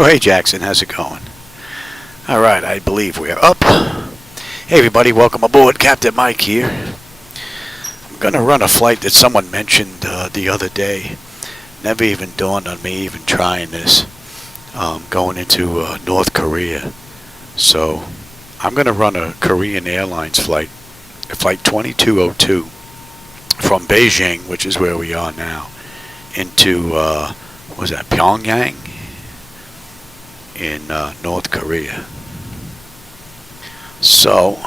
Oh, hey Jackson, how's it going? All right, I believe we are up. Hey everybody, welcome aboard. Captain Mike here. I'm gonna run a flight that someone mentioned the other day. Never even dawned on me even trying this. Going into North Korea. So I'm gonna run a Korean Airlines flight, flight 2202, from Beijing, which is where we are now, into what was that, Pyongyang in North Korea. So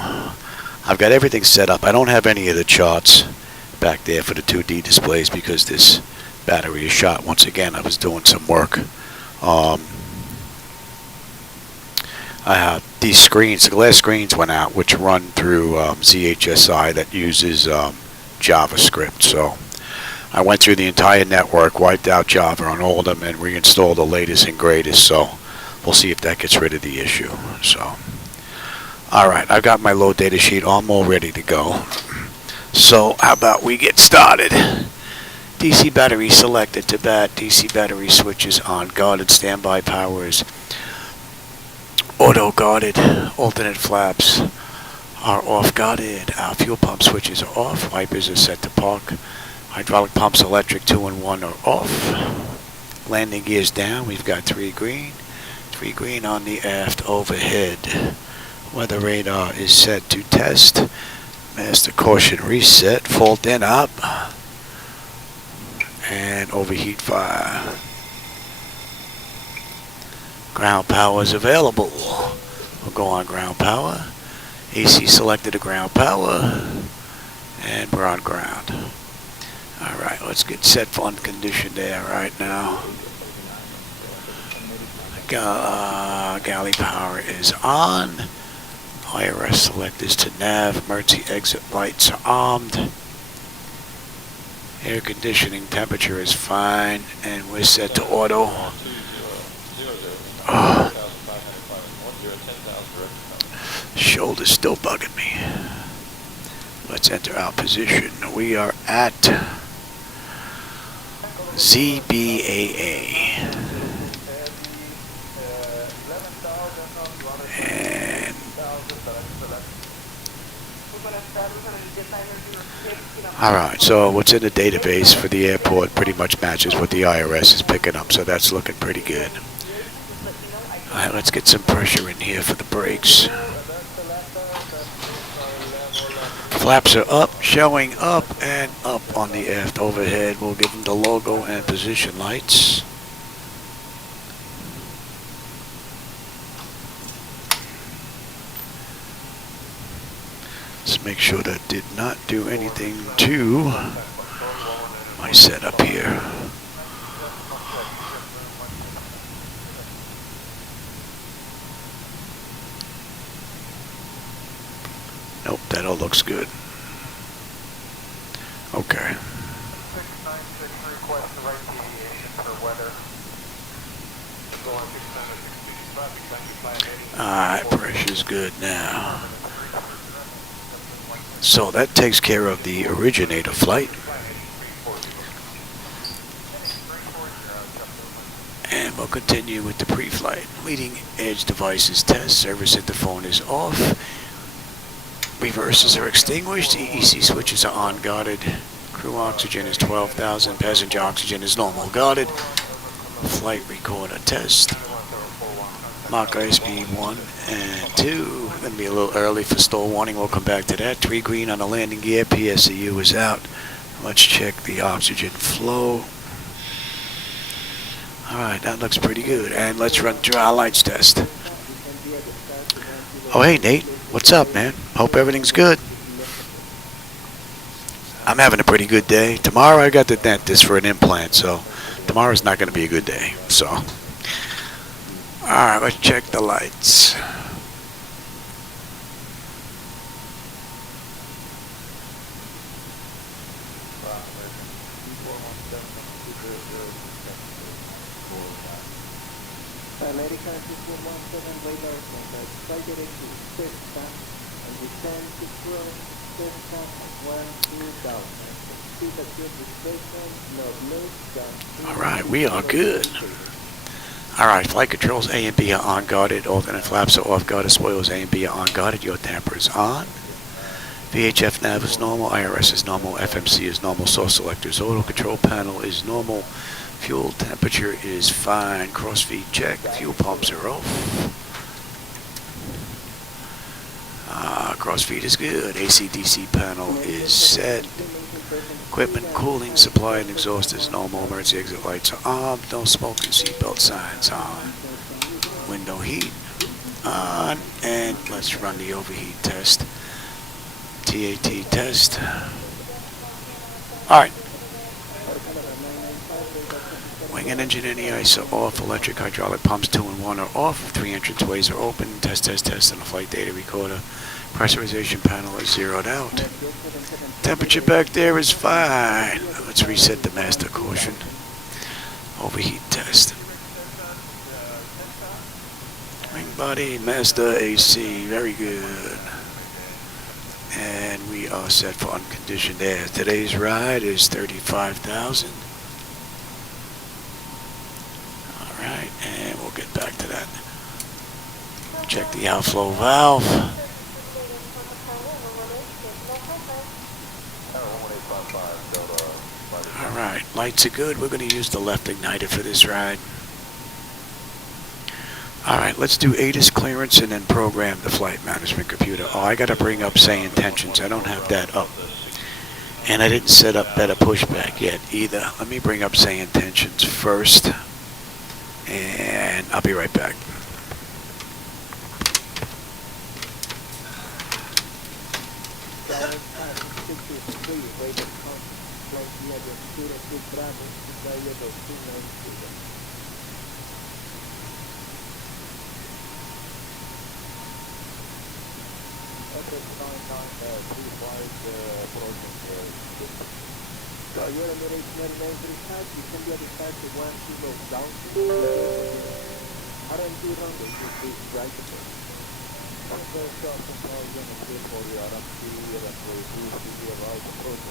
I've got everything set up. I don't have any of the charts back there for the 2D displays because this battery is shot. Once again, I was doing some work. I have these screens, the glass screens went out, which run through ZHSI that uses JavaScript. So I went through the entire network, wiped out Java on all of them, and reinstalled the latest and greatest. So we'll see if that gets rid of the issue. So, all right, I've got my load data sheet all ready to go. So how about we get started? DC battery selected to bat. DC battery switches on. Guarded standby powers. Auto guarded. Alternate flaps are off guarded. Our fuel pump switches are off. Wipers are set to park. Hydraulic pumps electric 2 and 1 are off. Landing gears down. We've got 3 green. 3 green on the aft overhead. Weather radar is set to test. Master caution reset. Fault in up. And overheat fire. Ground power is available. We'll go on ground power. AC selected to ground power. And we're on ground. Alright, let's get set for unconditioned air right now. Galley power is on. IRS selectors to nav. Emergency exit lights are armed. Air conditioning temperature is fine. And we're set to auto. Shoulder's still bugging me. Let's enter our position. We are at ZBAA. And alright, so what's in the database for the airport pretty much matches what the IRS is picking up, so that's looking pretty good. Alright, let's get some pressure in here for the brakes. Flaps are up, showing up and up on the aft overhead. We'll give them the logo and position lights. Let's make sure that did not do anything to my setup here. Nope, that all looks good. Okay. Alright, pressure's good now. So that takes care of the originator flight. And we'll continue with the pre-flight. Leading edge devices test. Service at the phone is off. Reverses are extinguished. EEC switches are on guarded. Crew oxygen is 12,000. Passenger oxygen is normal guarded. Flight recorder test. Mach speed 1 and 2. Gonna be a little early for stall warning. We'll come back to that. 3 green on the landing gear. PSEU is out. Let's check the oxygen flow. Alright, that looks pretty good. And let's run through our lights test. Oh, hey, Nate. What's up, man? Hope everything's good. I'm having a pretty good day. Tomorrow I got the dentist for an implant, so tomorrow's not going to be a good day. So, alright, let's check the lights. American 217 radar contact, flight direction Cessna, and descend to cross Cessna 12000. Speed at your displacement, not less than... Alright, we are good. Alright, flight controls A and B are on guarded. Alternate flaps are off guarded. Spoilers A and B are on guarded. Your damper is on. VHF nav is normal. IRS is normal. FMC is normal. Source selectors. Auto control panel is normal. Fuel temperature is fine. Crossfeed check. Fuel pumps are off. Crossfeed is good. AC/DC panel is set. Equipment, cooling, supply, and exhaust is normal. Emergency exit lights are on. No smoking. Seatbelt signs on. Window heat on. And let's run the overheat test. TAT test. Alright. Wing and engine in the ice are off. Electric hydraulic pumps 2 and 1 are off. 3 entranceways are open. Test on the flight data recorder. Pressurization panel is zeroed out. Temperature back there is fine. Let's reset the master caution. Overheat test. Wing body, master AC, very good. And we are set for unconditioned air. Today's ride is 35,000. Alright, and we'll get back to that. Check the outflow valve. Alright, lights are good. We're going to use the left igniter for this ride. Alright, let's do ATIS clearance and then program the flight management computer. Oh, I got to bring up SayIntentions. I don't have that up. And I didn't set up better pushback yet either. Let me bring up SayIntentions first. And I'll be right back. So you're on your every side, you can be at the start to 1 0 down. RNP runway is right away. Also, short control unit 3 for your RNP that will boost the about approach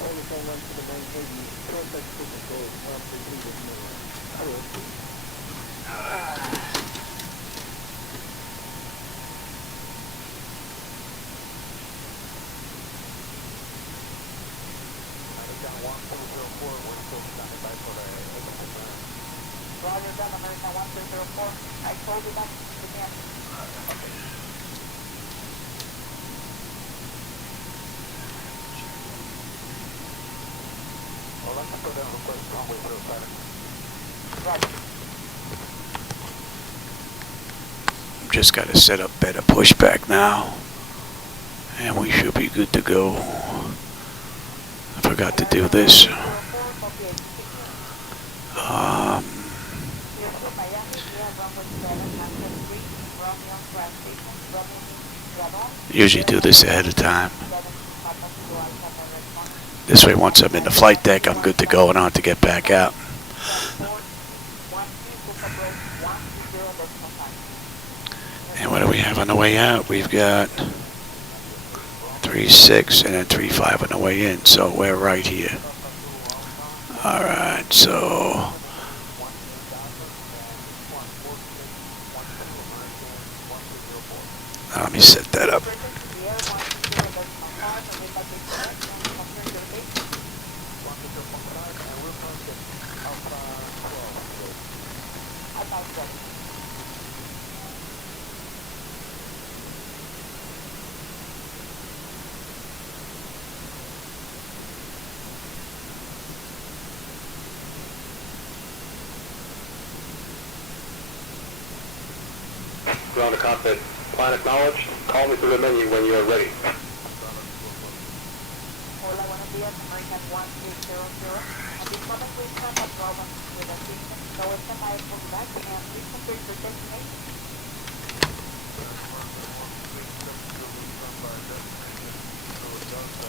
only time once to the main page is contact to the goal from the previous mirror. Roger, Delta American 1304. I told you that again. Okay. Well, let's go down request runway 07. Roger. Just got to set up better pushback now. And we should be good to go. I forgot to do this. Usually do this ahead of time. This way, once I'm in the flight deck, I'm good to go and I don't have to get back out. And what do we have on the way out? We've got 3.6 and then 3.5 on the way in, so we're right here. Alright, so let me set that up. Ground to cockpit. Plan acknowledged. Call me through the menu when you are ready. Hola, buenos días, American 1300. At this moment we have a problem with the system, so it's a my pushback and please complete your destination.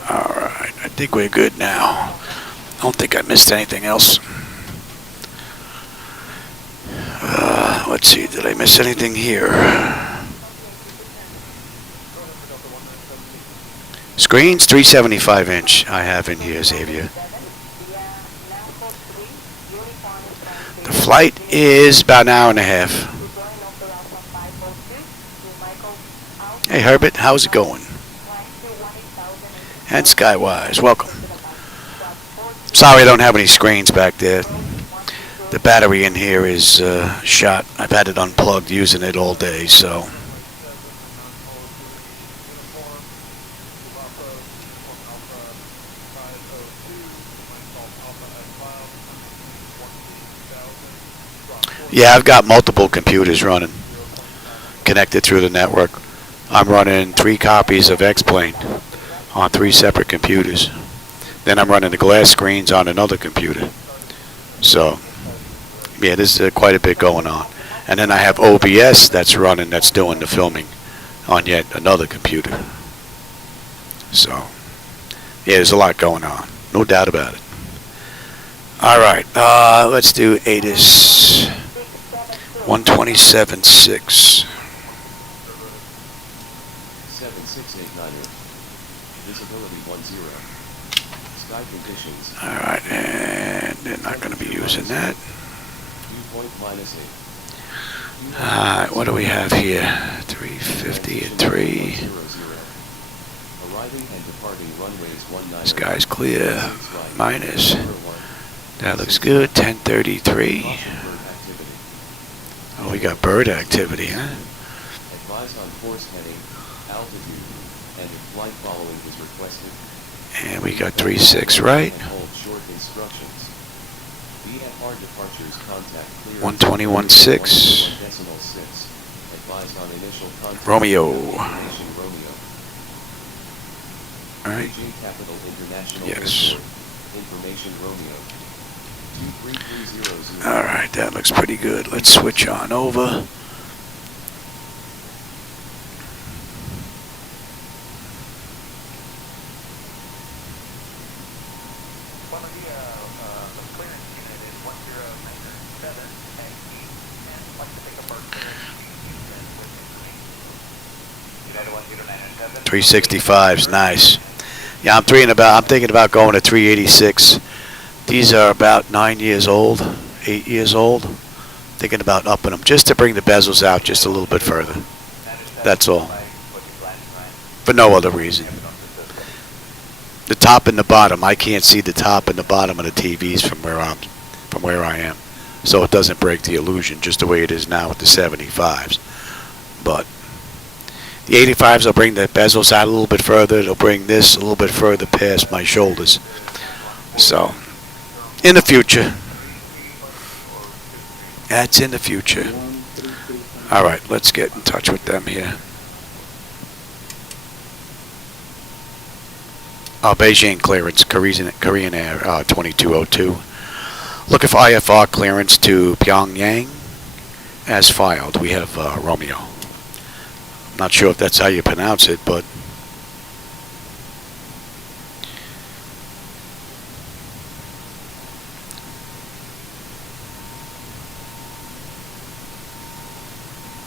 Alright, I think we're good now. I don't think I missed anything else. Let's see, did I miss anything here? Screens, 375 inch I have in here, Xavier. The flight is about an hour and a half. Hey Herbert, how's it going? And Skywise, welcome. Sorry I don't have any screens back there. The battery in here is shot. I've had it unplugged using it all day, so. Yeah, I've got multiple computers running, connected through the network. I'm running 3 copies of X-Plane on 3 separate computers. Then I'm running the glass screens on another computer. So, yeah, there's quite a bit going on. And then I have OBS that's running, that's doing the filming on yet another computer. So, yeah, there's a lot going on. No doubt about it. All right, let's do ATIS 127.6. 7689. Visibility 10. Sky conditions. All right, and they're not going to be using that. Viewpoint -8. All right, what do we have here? 350 and 3. Arriving and departing runways 19. Sky's clear. Minus. That looks good. 1033. Oh, we got bird activity, huh? Advise on course heading, altitude, and if flight following is requested. And we got 36 right. Hold short instructions. VFR departures contact clear. 121.6. Advise on initial contact. Romeo. Romeo. All right. Beijing Capital International Yes. Airport. Information Romeo. 23300. All right, that looks pretty good. Let's switch on over. United 365's nice. Yeah, I'm thinking about going to 386. These are about 9 years old, 8 years old. Thinking about upping them just to bring the bezels out just a little bit further. That's all. For no other reason. The top and the bottom, I can't see the top and the bottom of the TVs from where I am. So it doesn't break the illusion just the way it is now with the 75s. But the 85s will bring the bezels out a little bit further. It'll bring this a little bit further past my shoulders. So, in the future. That's in the future. All right, let's get in touch with them here. Beijing clearance, Korean Air 2202. Looking for IFR clearance to Pyongyang as filed. We have Romeo. Not sure if that's how you pronounce it, but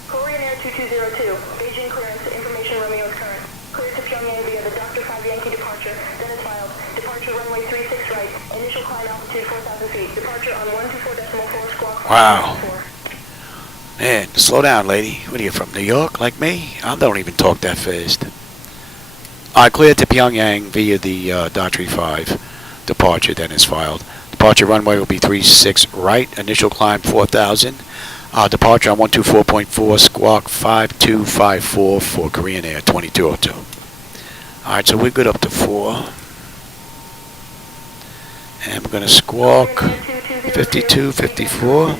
Korean Air 2202, Beijing clearance, information Romeo is current. Cleared to Pyongyang via the Dr. 5 Yankee departure, then is filed. Departure runway 36 right, initial climb altitude 4,000 feet. Departure on 124.4 squawk. wow. Man, slow down, lady. What are you, from New York, like me? I don't even talk that fast. I cleared to Pyongyang via the Dr. 5 departure, then is filed. Departure runway will be 36 right, initial climb 4,000. Departure on 124.4 squawk 5254 for Korean Air 2202. Alright, so we're good up to 4. And we're going to squawk 52, 54.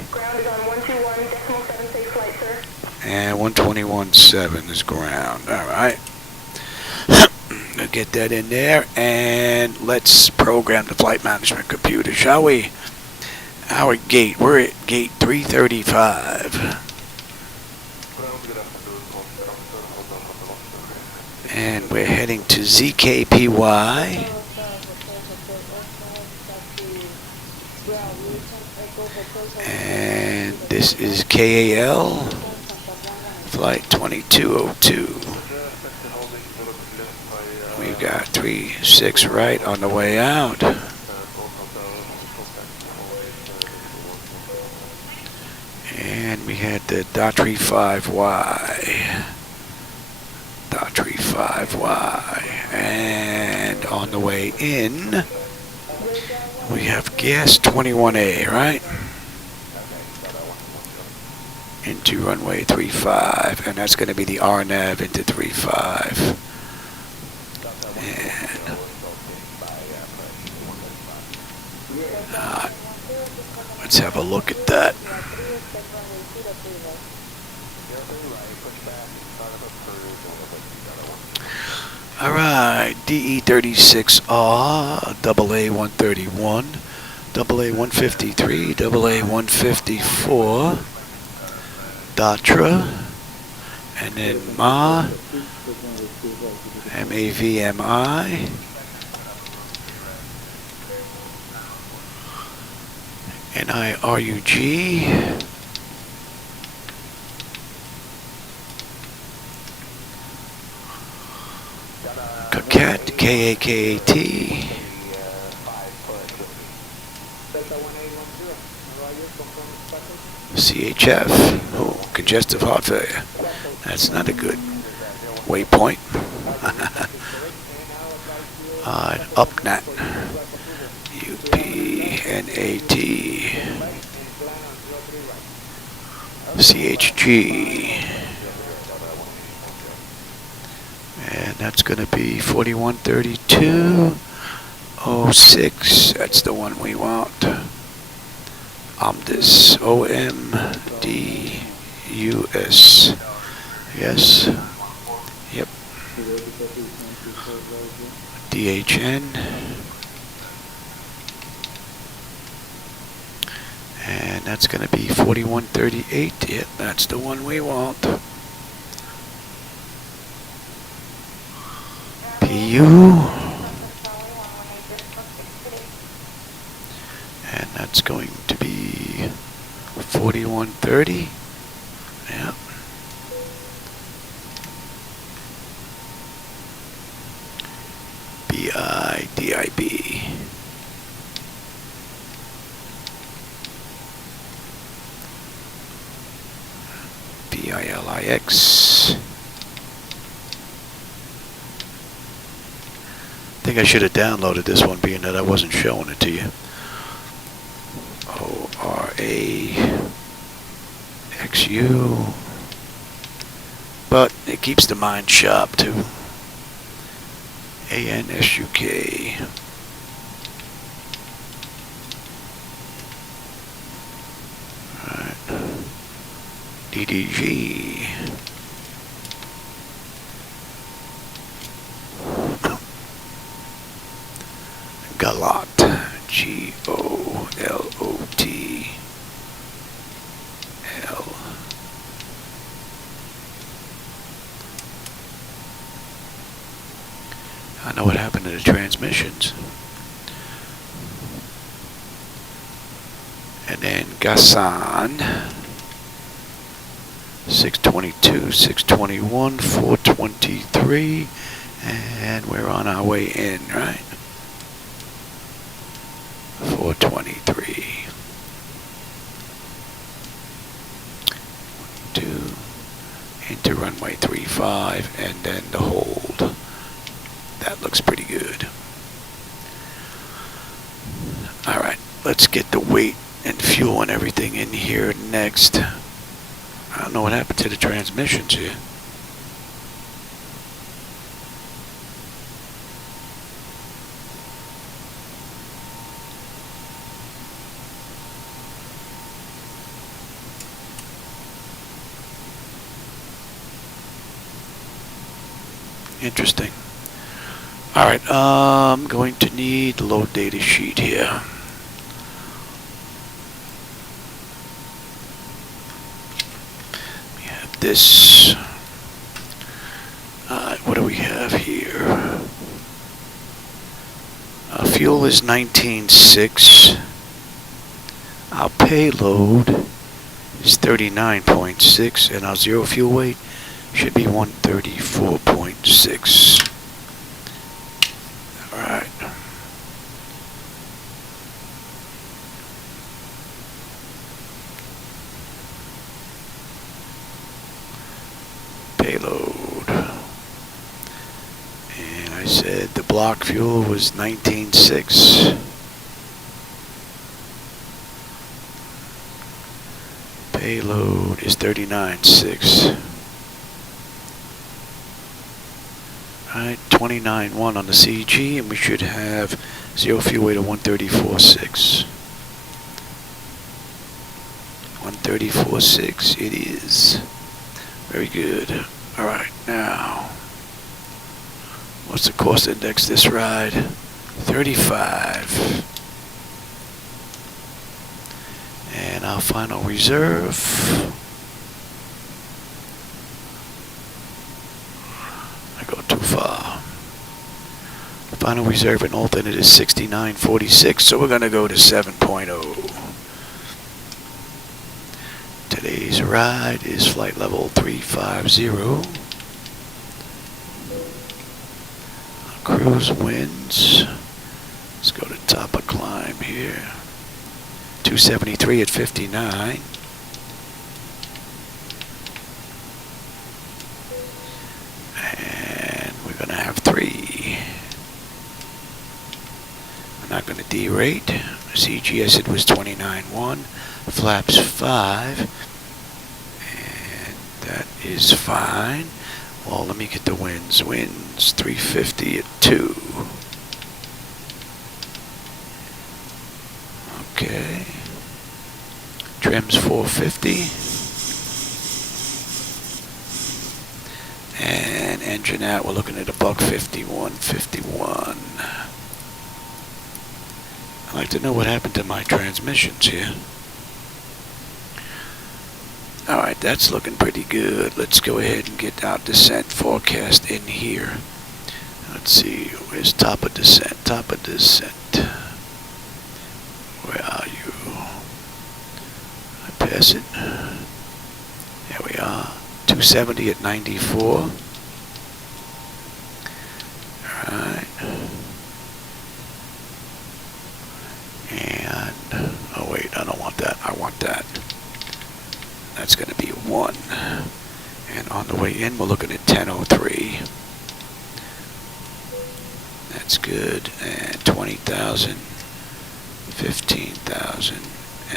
And 121.7 is ground. Alright. We'll get that in there. And let's program the flight management computer, shall we? Our gate. We're at gate 335. And we're heading to ZKPY. And this is KAL. Flight 2202. We You got 36 right on the way out. And we had the Datri 5Y. Datri 5Y. And on the way in, we have gas 21A, right? Into runway 35, and that's going to be the RNAV into 35. And let's have a look at that. All right, DE36R, AA 131, AA 153, AA 154. Datra, and then MA, MAVMI, NIRUG, Cockpit, KAKAT, CHF, oh, congestive heart failure. That's not a good waypoint. UpNat, UPNAT, CHG, and that's going to be 4132.06. That's the one we want. OMDUS, OMDUS. Yes. Yep. DHN. And that's going to be 4138. Yep, that's the one we want. PU. And that's going to be 4130. Yep. BIDIB. BILIX. I think I should have downloaded this one, being that I wasn't showing it to you. ORAXU. But it keeps the mind sharp too. ANSUK. Alright. DDG. Galot. GOLOTL. I know what happened to the transmissions. And then Gasan. 622, 621, 423. And we're on our way in, right? 423. 2 into runway 35, and then the hold. That looks pretty good. Alright, let's get the weight and fuel and everything in here next. I don't know what happened to the transmissions here. Interesting. Alright, I'm going to need the load data sheet here. We have this. What do we have here? Fuel is 19.6. Our payload is 39.6, and our zero fuel weight should be 134.6. payload. And I said the block fuel was 19.6. Payload is 39.6. Alright, 29.1 on the CG, and we should have 0 fuel weight of 134.6. 134.6 it is. Very good. Alright, now, what's the cost index this ride? 35. And our final reserve. I go too far. Final reserve and alternate is 69.46, so we're going to go to 7.0. Today's ride is flight level 350. Cruise winds. Let's go to top of climb here. 273 at 59. And we're going to have 3. I'm not going to derate. CG, I said, was 29.1. Flaps 5. And that is fine. Well, let me get the winds. Winds 350 at 2. Okay. Trims 450. And engine out, we're looking at a buck 51.51. I'd like to know what happened to my transmissions here. Alright, that's looking pretty good. Let's go ahead and get our descent forecast in here. Let's see, where's top of descent? Top of descent. Where are you? I pass it. There we are. 270 at 94. Alright. And, oh wait, I don't want that. I want that. That's going to be 1. And on the way in, we're looking at 10.03. That's good. And 20,000, 15,000,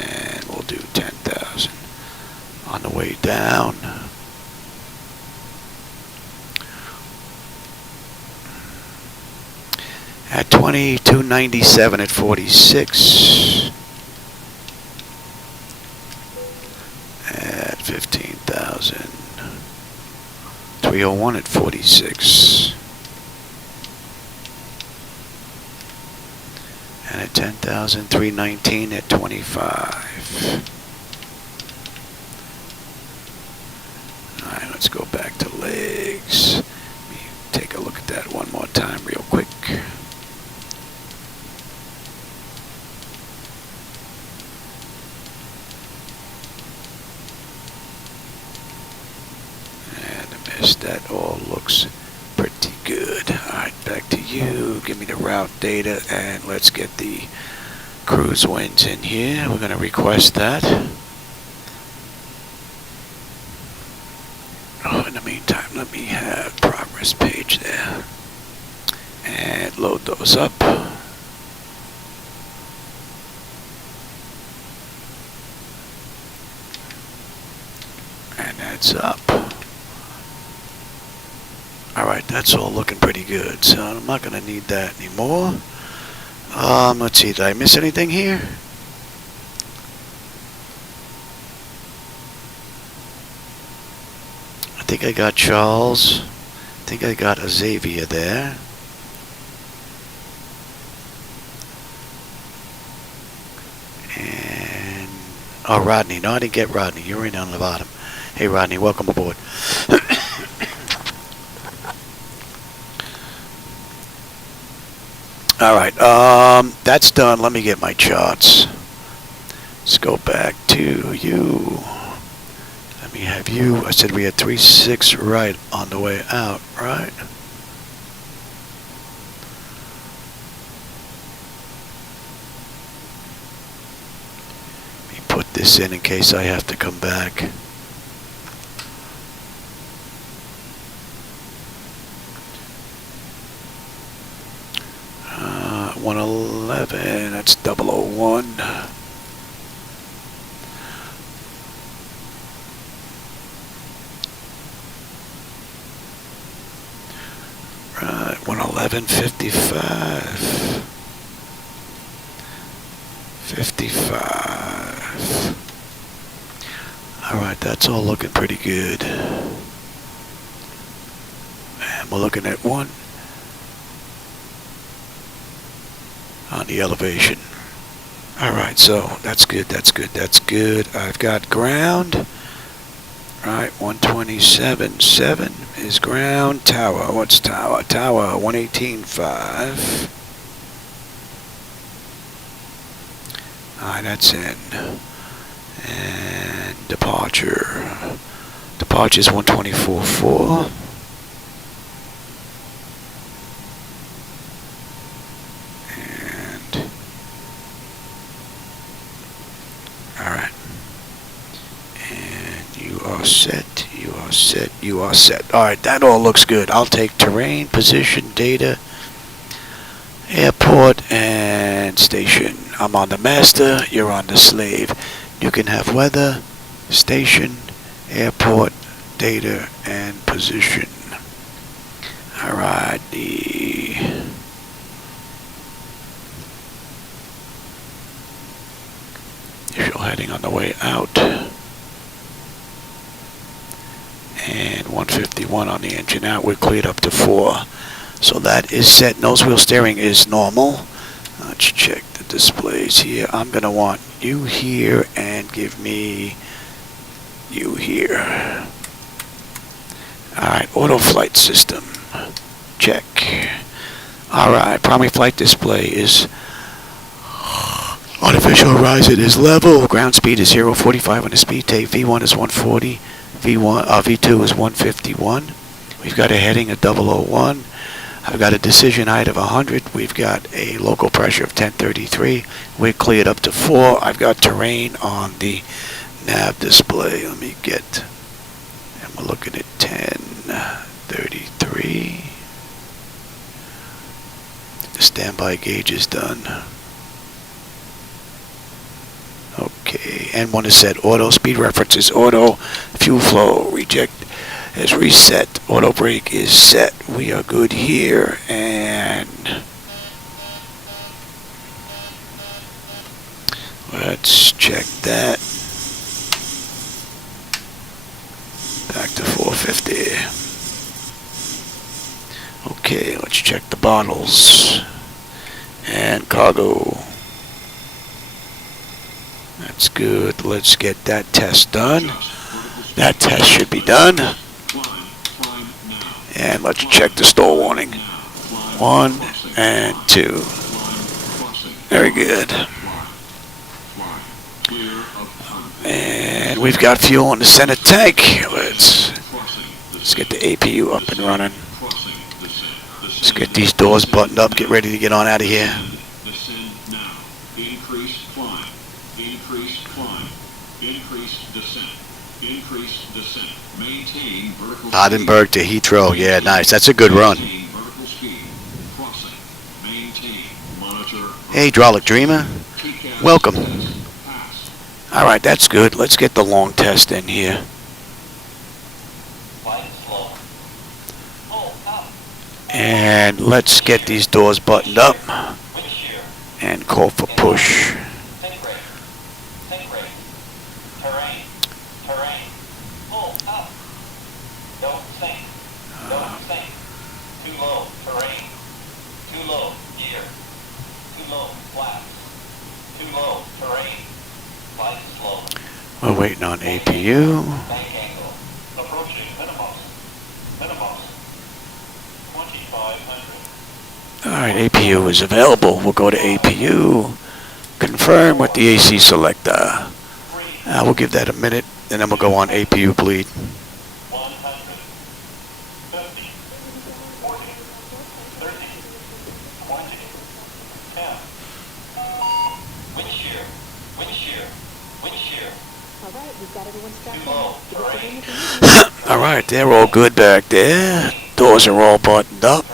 and we'll do 10,000. On the way down, at 2297 at 46. At 15,000. 301 at 46. And at 10,000, 319 at 25. Alright, let's go back to legs. Let me take a look at that one more time real quick. That all looks pretty good. Alright, back to you. Give me the route data and let's get the cruise winds in here. We're going to request that. Oh, in the meantime, let me have progress page there. And load those up. And that's up. Alright, that's all looking pretty good, so I'm not going to need that anymore. Let's see, did I miss anything here? I think I got Charles. I think I got a Xavier there. And, oh, Rodney. No, I didn't get Rodney. You're in on the bottom. Hey, Rodney, welcome aboard. Alright, that's done. Let me get my charts. Let's go back to you. Let me have you. I said we had 3-6 right on the way out, right? Let me put this in case I have to come back. 111, that's 001. Right, 111.55. 55. Alright, that's all looking pretty good. And we're looking at 1 on the elevation. Alright, so that's good, that's good, that's good. I've got ground. Right, 127.7 is ground. Tower, what's tower? Tower, 118.5. Alright, that's in. And departure. Departure is 124.4. And alright. And you are set, you are set, you are set. Alright, that all looks good. I'll take terrain, position, data, airport, and station. I'm on the master, you're on the slave. You can have weather, station, airport, data, and position. Alright, the initial heading on the way out. And 151 on the engine out. We're cleared up to 4. So that is set. Nose wheel steering is normal. Let's check the displays here. I'm going to want you here and give me you here. Alright, auto flight system. Check. Alright, primary flight display is artificial horizon is level. Ground speed is 0.45 on the speed tape. V1 is 140. V2 is 151. We've got a heading of 001. I've got a decision height of 100. We've got a local pressure of 1033. We're cleared up to 4. I've got terrain on the nav display. Let me get, and we're looking at 1033. The standby gauge is done. Okay, and one is set. Auto speed reference is auto. Fuel flow reject is reset. Auto brake is set. We are good here, and let's check that. Back to 450. Okay, let's check the bottles and cargo. That's good. Let's get that test done. That test should be done. And let's check the stall warning. 1 and 2. Very good. And we've got fuel in the center tank. Let's get the APU up and running. Let's get these doors buttoned up. Get ready to get on out of here. Oddenberg to Heathrow. Yeah, nice. That's a good run. Hey, Hydraulic Dreamer. Welcome. Alright, that's good. Let's get the long test in here. And let's get these doors buttoned up. And call for push. We're waiting on APU. Alright, APU is available. We'll go to APU. Confirm with the AC selector. We'll give that a minute, and then we'll go on APU bleed. Alright, they're all good back there. Doors are all buttoned up.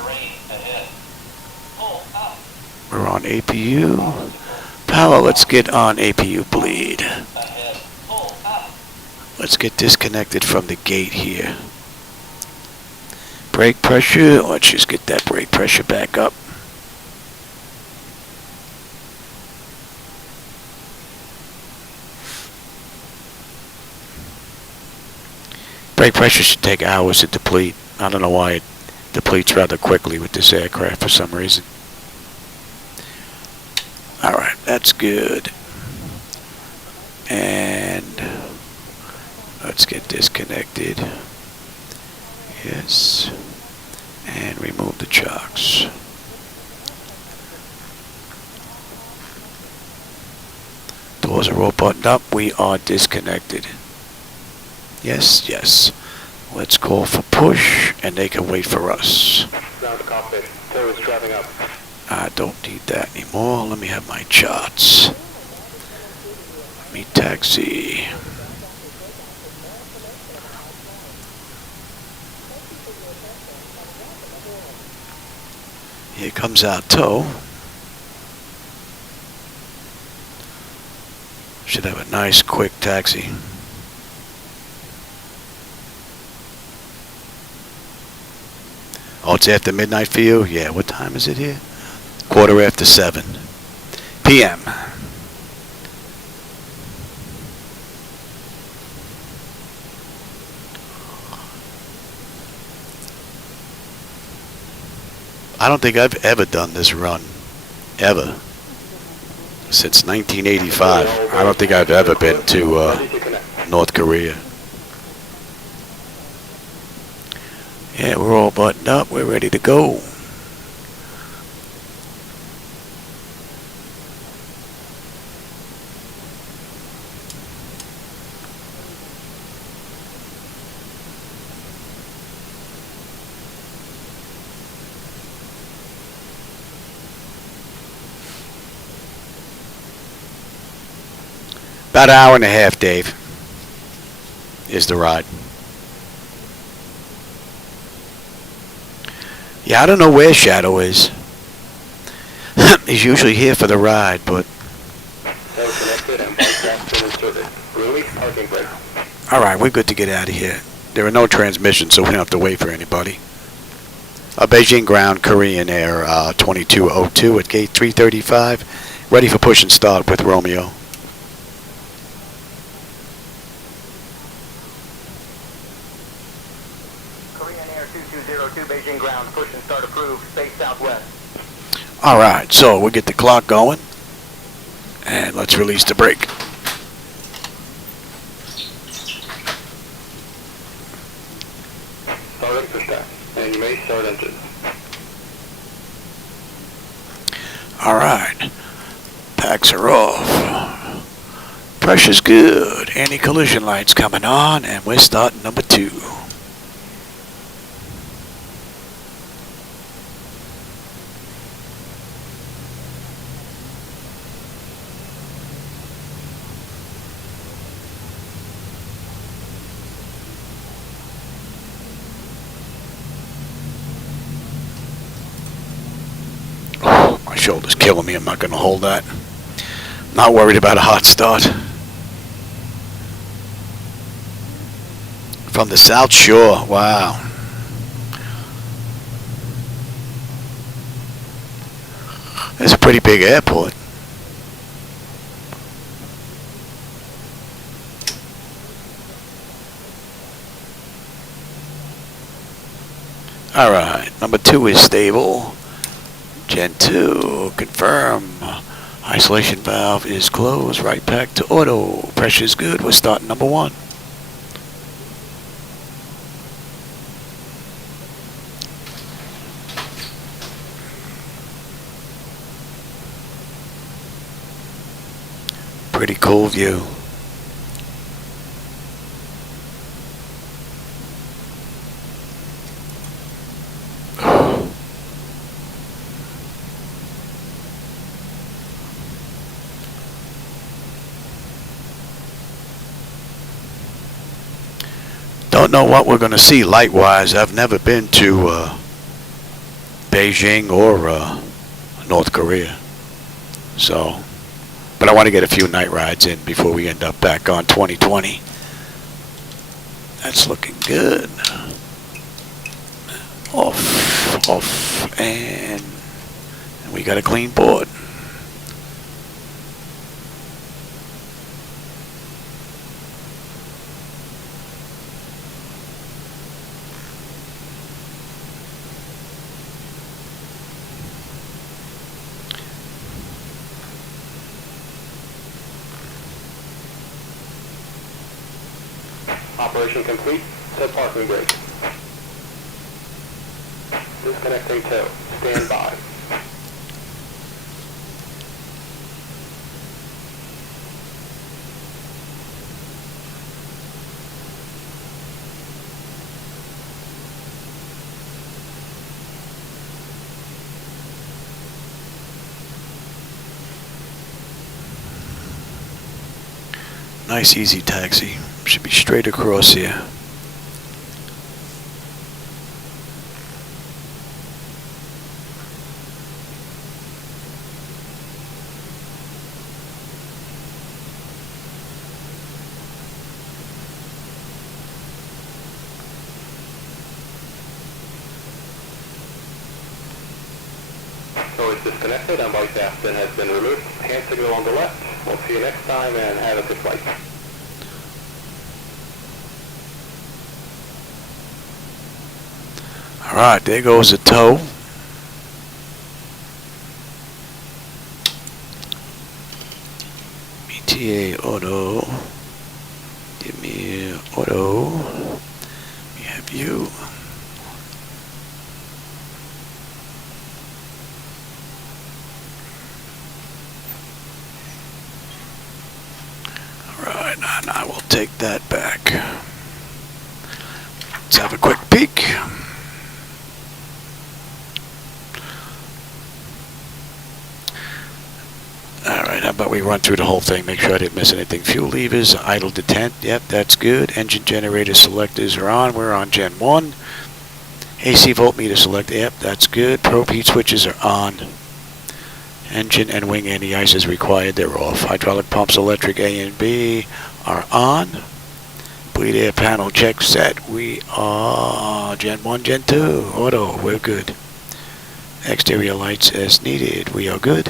We're on APU. Power, let's get on APU bleed. Let's get disconnected from the gate here. Brake pressure, let's just get that brake pressure back up. Brake pressure should take hours to deplete. I don't know why it depletes rather quickly with this aircraft for some reason. Alright, that's good. And let's get disconnected. Yes. And remove the chocks. Doors are all buttoned up. We are disconnected. Yes, yes. Let's call for push, and they can wait for us. Ground to cockpit. Tail is driving up. I don't need that anymore. Let me have my charts. Let me taxi. Here comes our tow. Should have a nice quick taxi. Oh, it's after midnight for you? Yeah, what time is it here? 7:15 p.m. I don't think I've ever done this run. Ever. Since 1985. I don't think I've ever been to North Korea. Yeah, we're all buttoned up. We're ready to go. About an hour and a half, Dave, is the ride. Yeah, I don't know where Shadow is. He's usually here for the ride, but... Alright, we're good to get out of here. There are no transmissions, so we don't have to wait for anybody. Beijing ground, Korean Air 2202 at gate 335. Ready for push and start with Romeo. Korean Air 2202, Beijing ground, push and start approved, space southwest. Alright, so we'll get the clock going. And let's release the brake. Starting pushback, and you may start engine. Alright, packs are off. Pressure's good. Anti-collision lights coming on, and we're starting number 2. My shoulder's killing me. I'm not going to hold that. Not worried about a hot start. From the South Shore. Wow. That's a pretty big airport. Alright, number 2 is stable. Gen 2, confirm. Isolation valve is closed. Right pack to auto. Pressure's good. We're starting number 1. Pretty cool view. Don't know what we're going to see light-wise. I've never been to Beijing or North Korea. So, but I want to get a few night rides in before we end up back on 2020. That's looking good. Off, and we got a clean board. Operation complete. Set parking brake. Disconnecting tow. Stand by. Nice easy taxi. Should be straight across here. Tow is disconnected and bike fasten has been removed. Hand signal on the left. We'll see you next time and have a good flight. Alright, there goes the tow. BTA auto. Give me auto. We have you. Alright, and I will take that back. Let's have a quick peek. Alright, how about we run through the whole thing, make sure I didn't miss anything. Fuel levers, idle detent, yep, that's good. Engine generator selectors are on, we're on Gen 1. AC voltmeter select, yep, that's good. Probe heat switches are on. Engine and wing anti-ice is required, they're off. Hydraulic pumps, electric A and B are on. Bleed air panel check set, we are Gen 1, Gen 2, auto, we're good. Exterior lights as needed, we are good.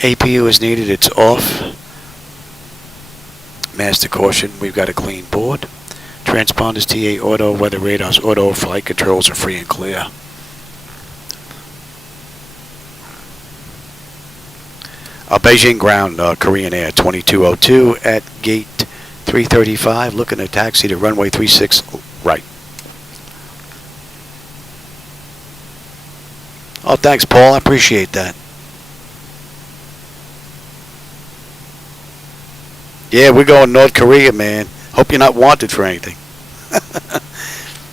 APU is needed, it's off. Master caution, we've got a clean board. Transponders TA auto, weather radars auto, flight controls are free and clear. Beijing ground, Korean Air 2202 at gate 335, looking to taxi to runway 36 right. Oh, thanks, Paul, I appreciate that. Yeah, we're going North Korea, man. Hope you're not wanted for anything.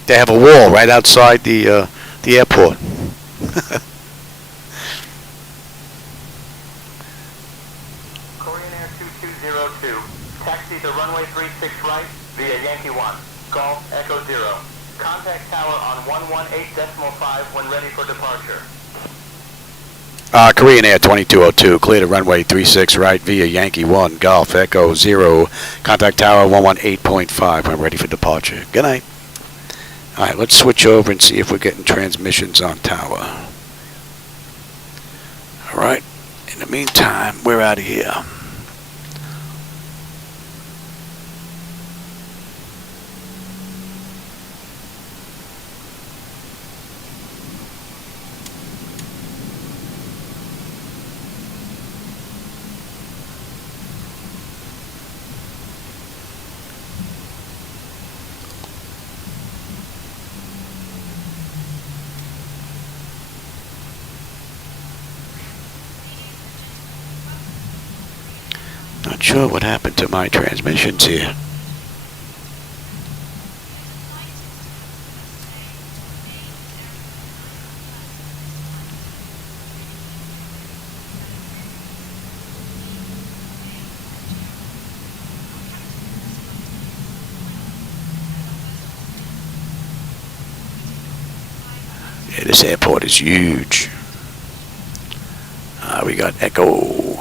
They have a wall right outside the airport. Korean Air 2202, taxi to runway 36 right via Yankee 1, Golf Echo 0. Contact tower on 118.5 when ready for departure. Korean Air 2202, clear to runway 36 right via Yankee 1, Golf Echo 0. Contact tower 118.5 when ready for departure. Good night. Alright, let's switch over and see if we're getting transmissions on tower. Alright, in the meantime, we're out of here. Not sure what happened to my transmissions here. Yeah, this airport is huge. We got Echo.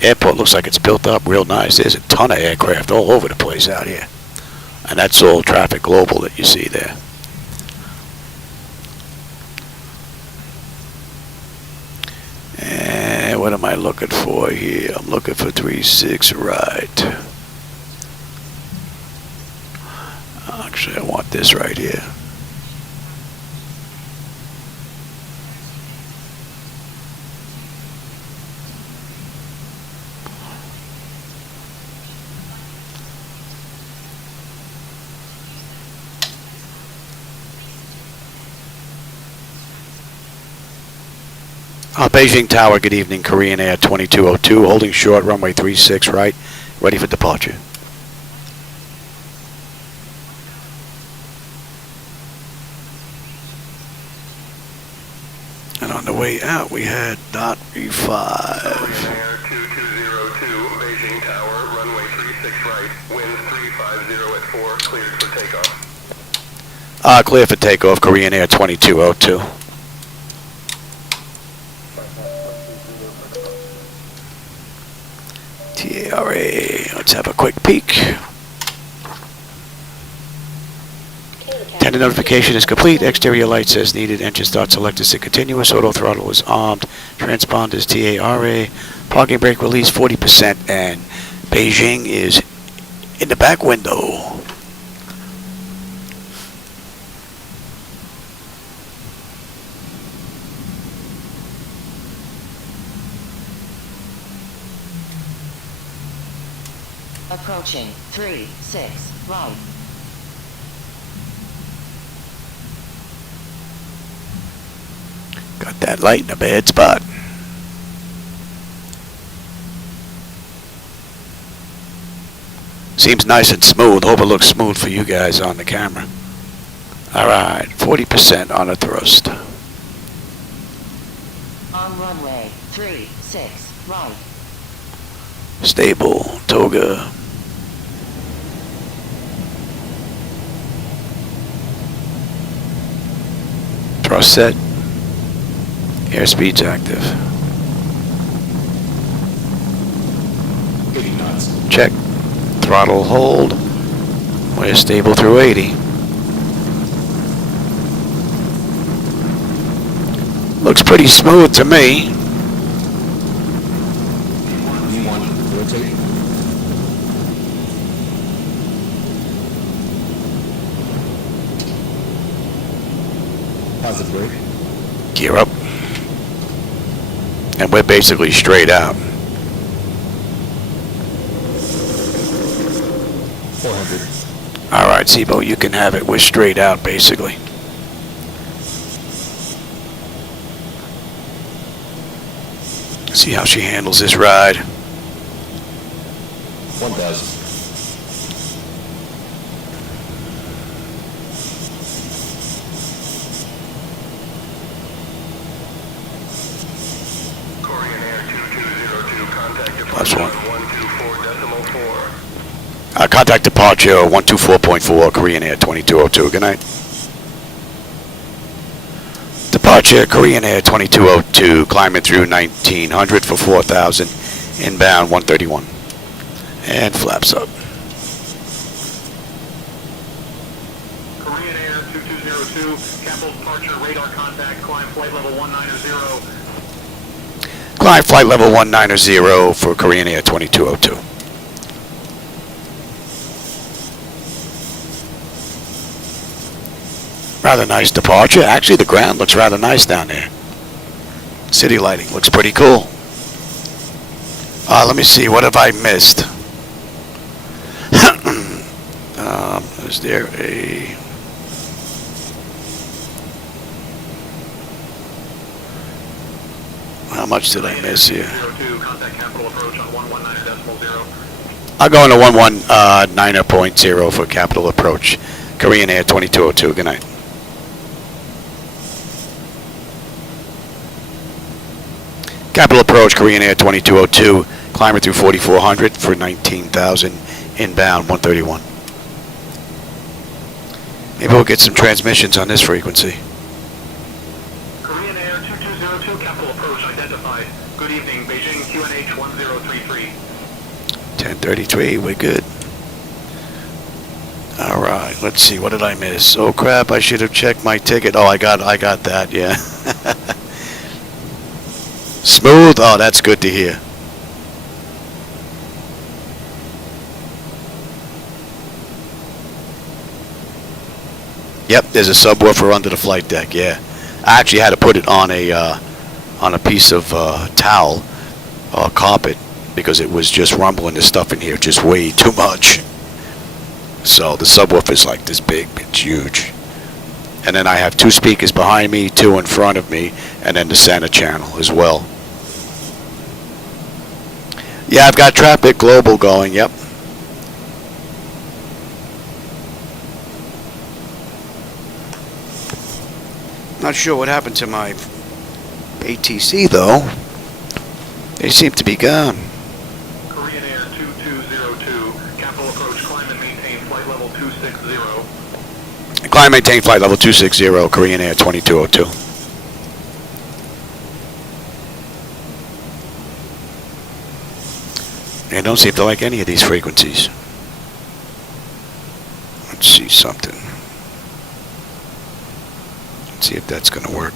Airport looks like it's built up real nice. There's a ton of aircraft all over the place out here. And that's all traffic global that you see there. And what am I looking for here? I'm looking for 36 right. Actually, I want this right here. Beijing Tower, good evening, Korean Air 2202, holding short, runway 36 right, ready for departure. And on the way out, we had dot .35. Korean Air 2202, Beijing Tower, runway 36 right, wind 350 at 4, cleared for takeoff. Clear for takeoff, Korean Air 2202. TARA, let's have a quick peek. Tender notification is complete. Exterior lights as needed. Engine start selected to continuous. Auto throttle is armed. Transponders TARA. Parking brake release 40%. And Beijing is in the back window. Approaching 36 right. Got that light in a bad spot. Seems nice and smooth. Hope it looks smooth for you guys on the camera. Alright, 40% on a thrust. On runway 36 right. Stable, toga. Thrust set. Airspeed's active. 80 knots. Check. Throttle hold. We're stable through 80. Looks pretty smooth to me. V1, rotate. Positive brake. Gear up. And we're basically straight out. 400. Alright, Zibo, you can have it. We're straight out, basically. See how she handles this ride. 1000. Korean Air 2202, contact Plus departure one. 124.4. Contact departure 124.4, Korean Air 2202. Good night. Departure, Korean Air 2202, climbing through 1900 for 4,000, inbound 131. And flaps up. Korean Air 2202, capital departure, radar contact, climb flight level 190. Climb flight level 190 for Korean Air 2202. Rather nice departure. Actually, the ground looks rather nice down there. City lighting looks pretty cool. Let me see. What have I missed? Is there a... How much did I miss here? 02, contact capital approach on 119.0. I'll go into 119.0 for capital approach. Korean Air 2202. Good night. Capital approach, Korean Air 2202. Climbing through 4,400 for 19,000 inbound 131. Maybe we'll get some transmissions on this frequency. Korean Air 2202, capital approach identified. Good evening, Beijing QNH 1033. 1033, we're good. Alright, let's see, what did I miss? Oh crap, I should have checked my ticket. Oh, I got that, yeah. Smooth, oh, that's good to hear. Yep, there's a subwoofer under the flight deck, yeah. I actually had to put it on a piece of towel or carpet because it was just rumbling the stuff in here just way too much. So the subwoofer is like this big, it's huge. And then I have 2 speakers behind me, 2 in front of me, and then the center channel as well. Yeah, I've got Traffic Global going, yep. Not sure what happened to my ATC though. They seem to be gone. Korean Air 2202, capital approach, climb and maintain flight level 260. Climb and maintain flight level 260, Korean Air 2202. They don't seem to like any of these frequencies. Let's see something. Let's see if that's going to work.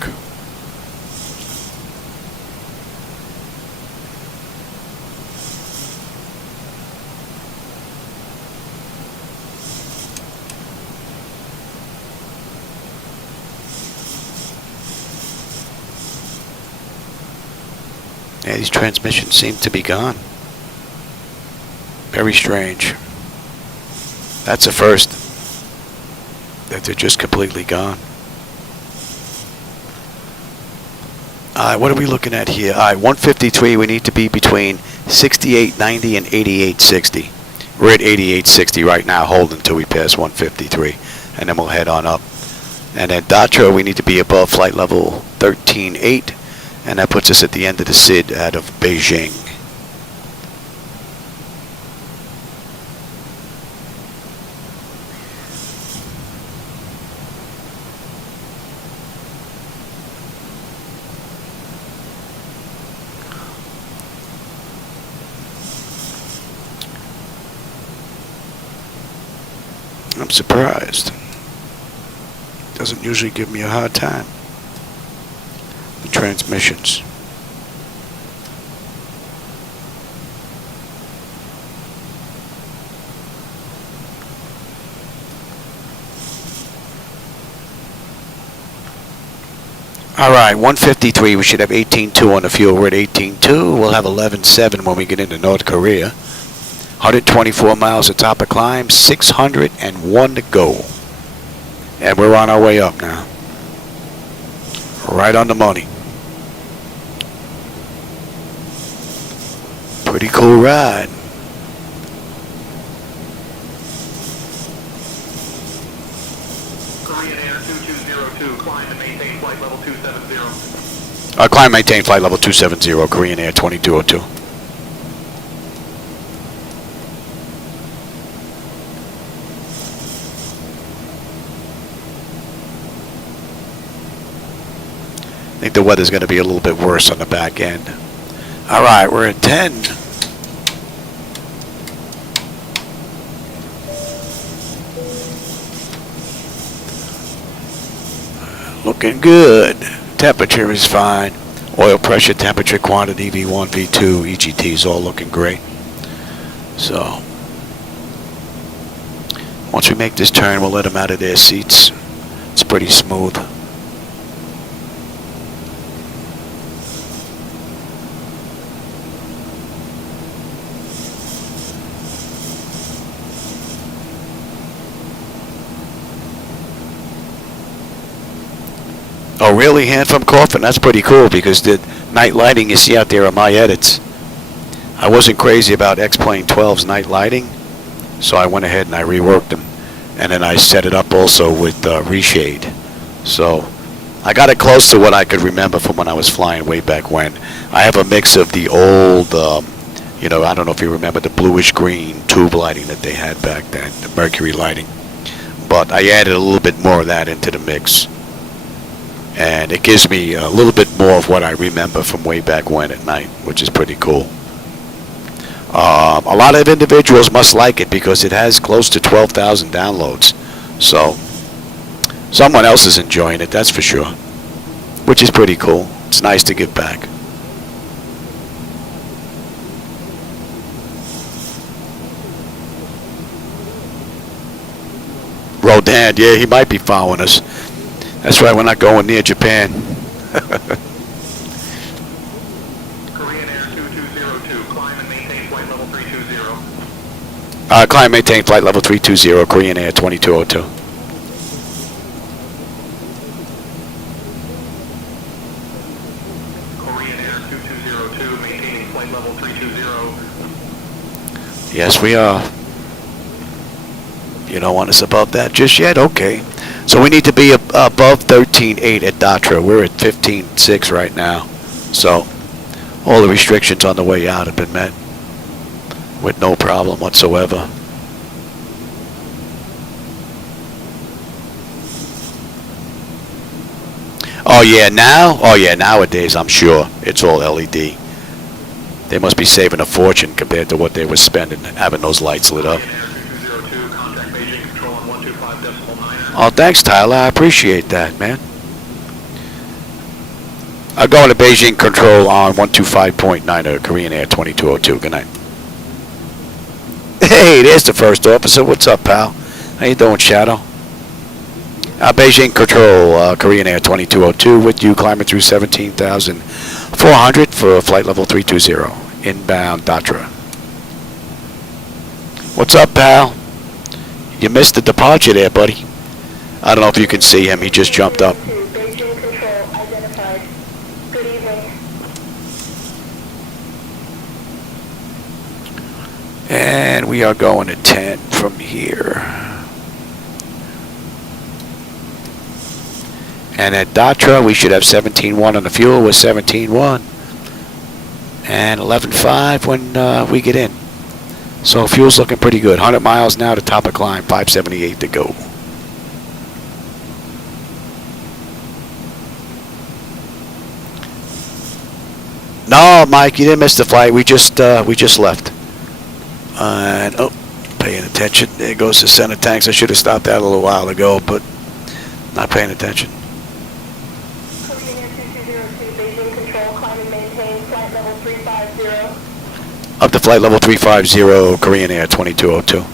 Yeah, these transmissions seem to be gone. Very strange. That's the first that they're just completely gone. What are we looking at here? 153, we need to be between 6890 and 8860. We're at 8860 right now, holding until we pass 153, and then we'll head on up. And at Datra, we need to be above flight level 13.8, and that puts us at the end of the SID out of Beijing. I'm surprised. Doesn't usually give me a hard time. The transmissions. Alright, 153, we should have 18.2 on the fuel. We're at 18.2. We'll have 11.7 when we get into North Korea. 124 miles at top of climb, 601 to go. And we're on our way up now. Right on the money. Pretty cool ride. Korean Air 2202, climb and maintain flight level 270. Climb and maintain flight level 270, Korean Air 2202. I think the weather's going to be a little bit worse on the back end. All right, we're at 10. Looking good. Temperature is fine. Oil pressure, temperature, quantity, V1, V2, EGTs all looking great. So, once we make this turn, we'll let them out of their seats. It's pretty smooth. Oh, really? Hand from coffin? That's pretty cool because the night lighting you see out there are my edits. I wasn't crazy about X-Plane 12's night lighting, so I went ahead and I reworked them. And then I set it up also with reshade. So I got it close to what I could remember from when I was flying way back when. I have a mix of the old You know, I don't know if you remember the bluish green tube lighting that they had back then, the mercury lighting. But I added a little bit more of that into the mix. And it gives me a little bit more of what I remember from way back when at night, which is pretty cool. A lot of individuals must like it because it has close to 12,000 downloads. So, someone else is enjoying it, that's for sure. Which is pretty cool. It's nice to give back. Rodan, yeah, he might be following us. That's right, we're not going near Japan. Korean Air 2202, climb and maintain flight level 320. Climb and maintain flight level 320, Korean Air 2202. Korean Air 2202, maintaining flight level 320. Yes, we are. You don't want us above that just yet? Okay. So we need to be above 13.8 at Datra. We're at 15.6 right now. So all the restrictions on the way out have been met with no problem whatsoever. Oh yeah, now? Oh yeah, nowadays I'm sure it's all LED. They must be saving a fortune compared to what they were spending having those lights lit up. Korean Air 2202, contact Beijing, control on 125.9. Oh, thanks, Tyler. I appreciate that, man. I'm going to Beijing control on 125.9 Korean Air 2202. Good night. Hey, there's the first officer. What's up, pal? How you doing, Shadow? Beijing control, Korean Air 2202 with you, climbing through 17,400 for flight level 320, inbound Datra. What's up, pal? You missed the departure there, buddy. I don't know if you can see him. He just jumped up. Beijing control identified. Good evening. And we are going to 10 from here. And at Datra, we should have 17.1 on the fuel with 17.1. And 11.5 when we get in. So fuel's looking pretty good. 100 miles now to top of climb, 578 to go. No, Mike, you didn't miss the flight. We just left. And oh, paying attention. There goes the center tanks. I should have stopped that a little while ago, but not paying attention. Korean Air 2202, Beijing control, climb and maintain flight level 350. Up to flight level 350, Korean Air 2202.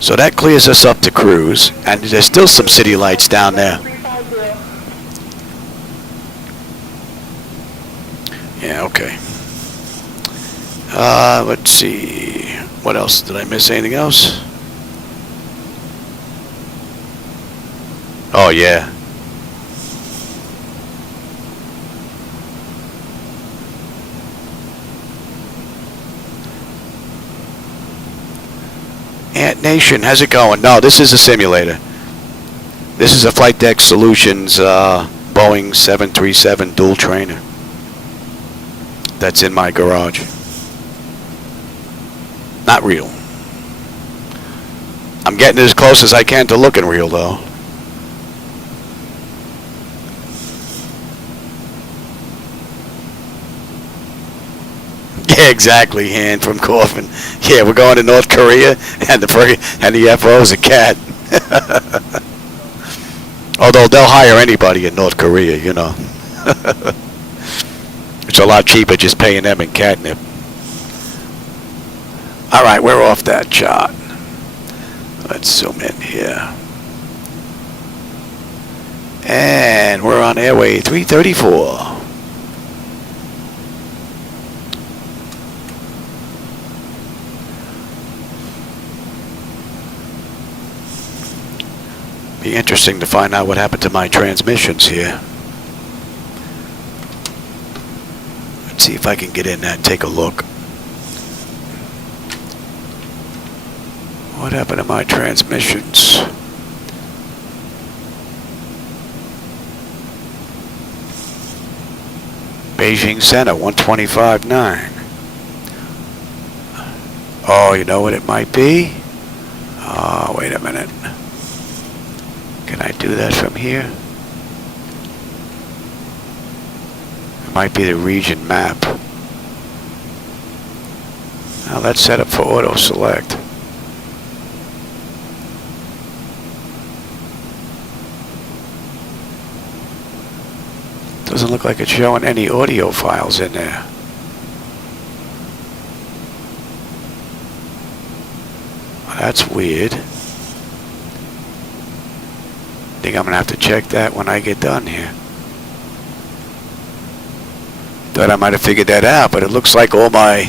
So that clears us up to cruise, and there's still some city lights down there. 350. Yeah, okay. Let's see. What else? Did I miss anything else? Oh, yeah. Ant Nation, how's it going? No, this is a simulator. This is a Flightdeck Solutions Boeing 737 dual trainer. That's in my garage. Not real. I'm getting as close as I can to looking real, though. Yeah, exactly, Han from Coffin. Yeah, we're going to North Korea, and the FO is a cat. Although they'll hire anybody in North Korea, you know. It's a lot cheaper just paying them in catnip. All right, we're off that shot. Let's zoom in here. And we're on airway 334. Be interesting to find out what happened to my transmissions here. Let's see if I can get in that and take a look. What happened to my transmissions? Beijing Center, 125.9. Oh, you know what it might be? Oh, wait a minute. Can I do that from here? It might be the region map. Now that's set up for auto select. Doesn't look like it's showing any audio files in there. That's weird. Think I'm gonna have to check that when I get done here. Thought I might have figured that out, but it looks like all my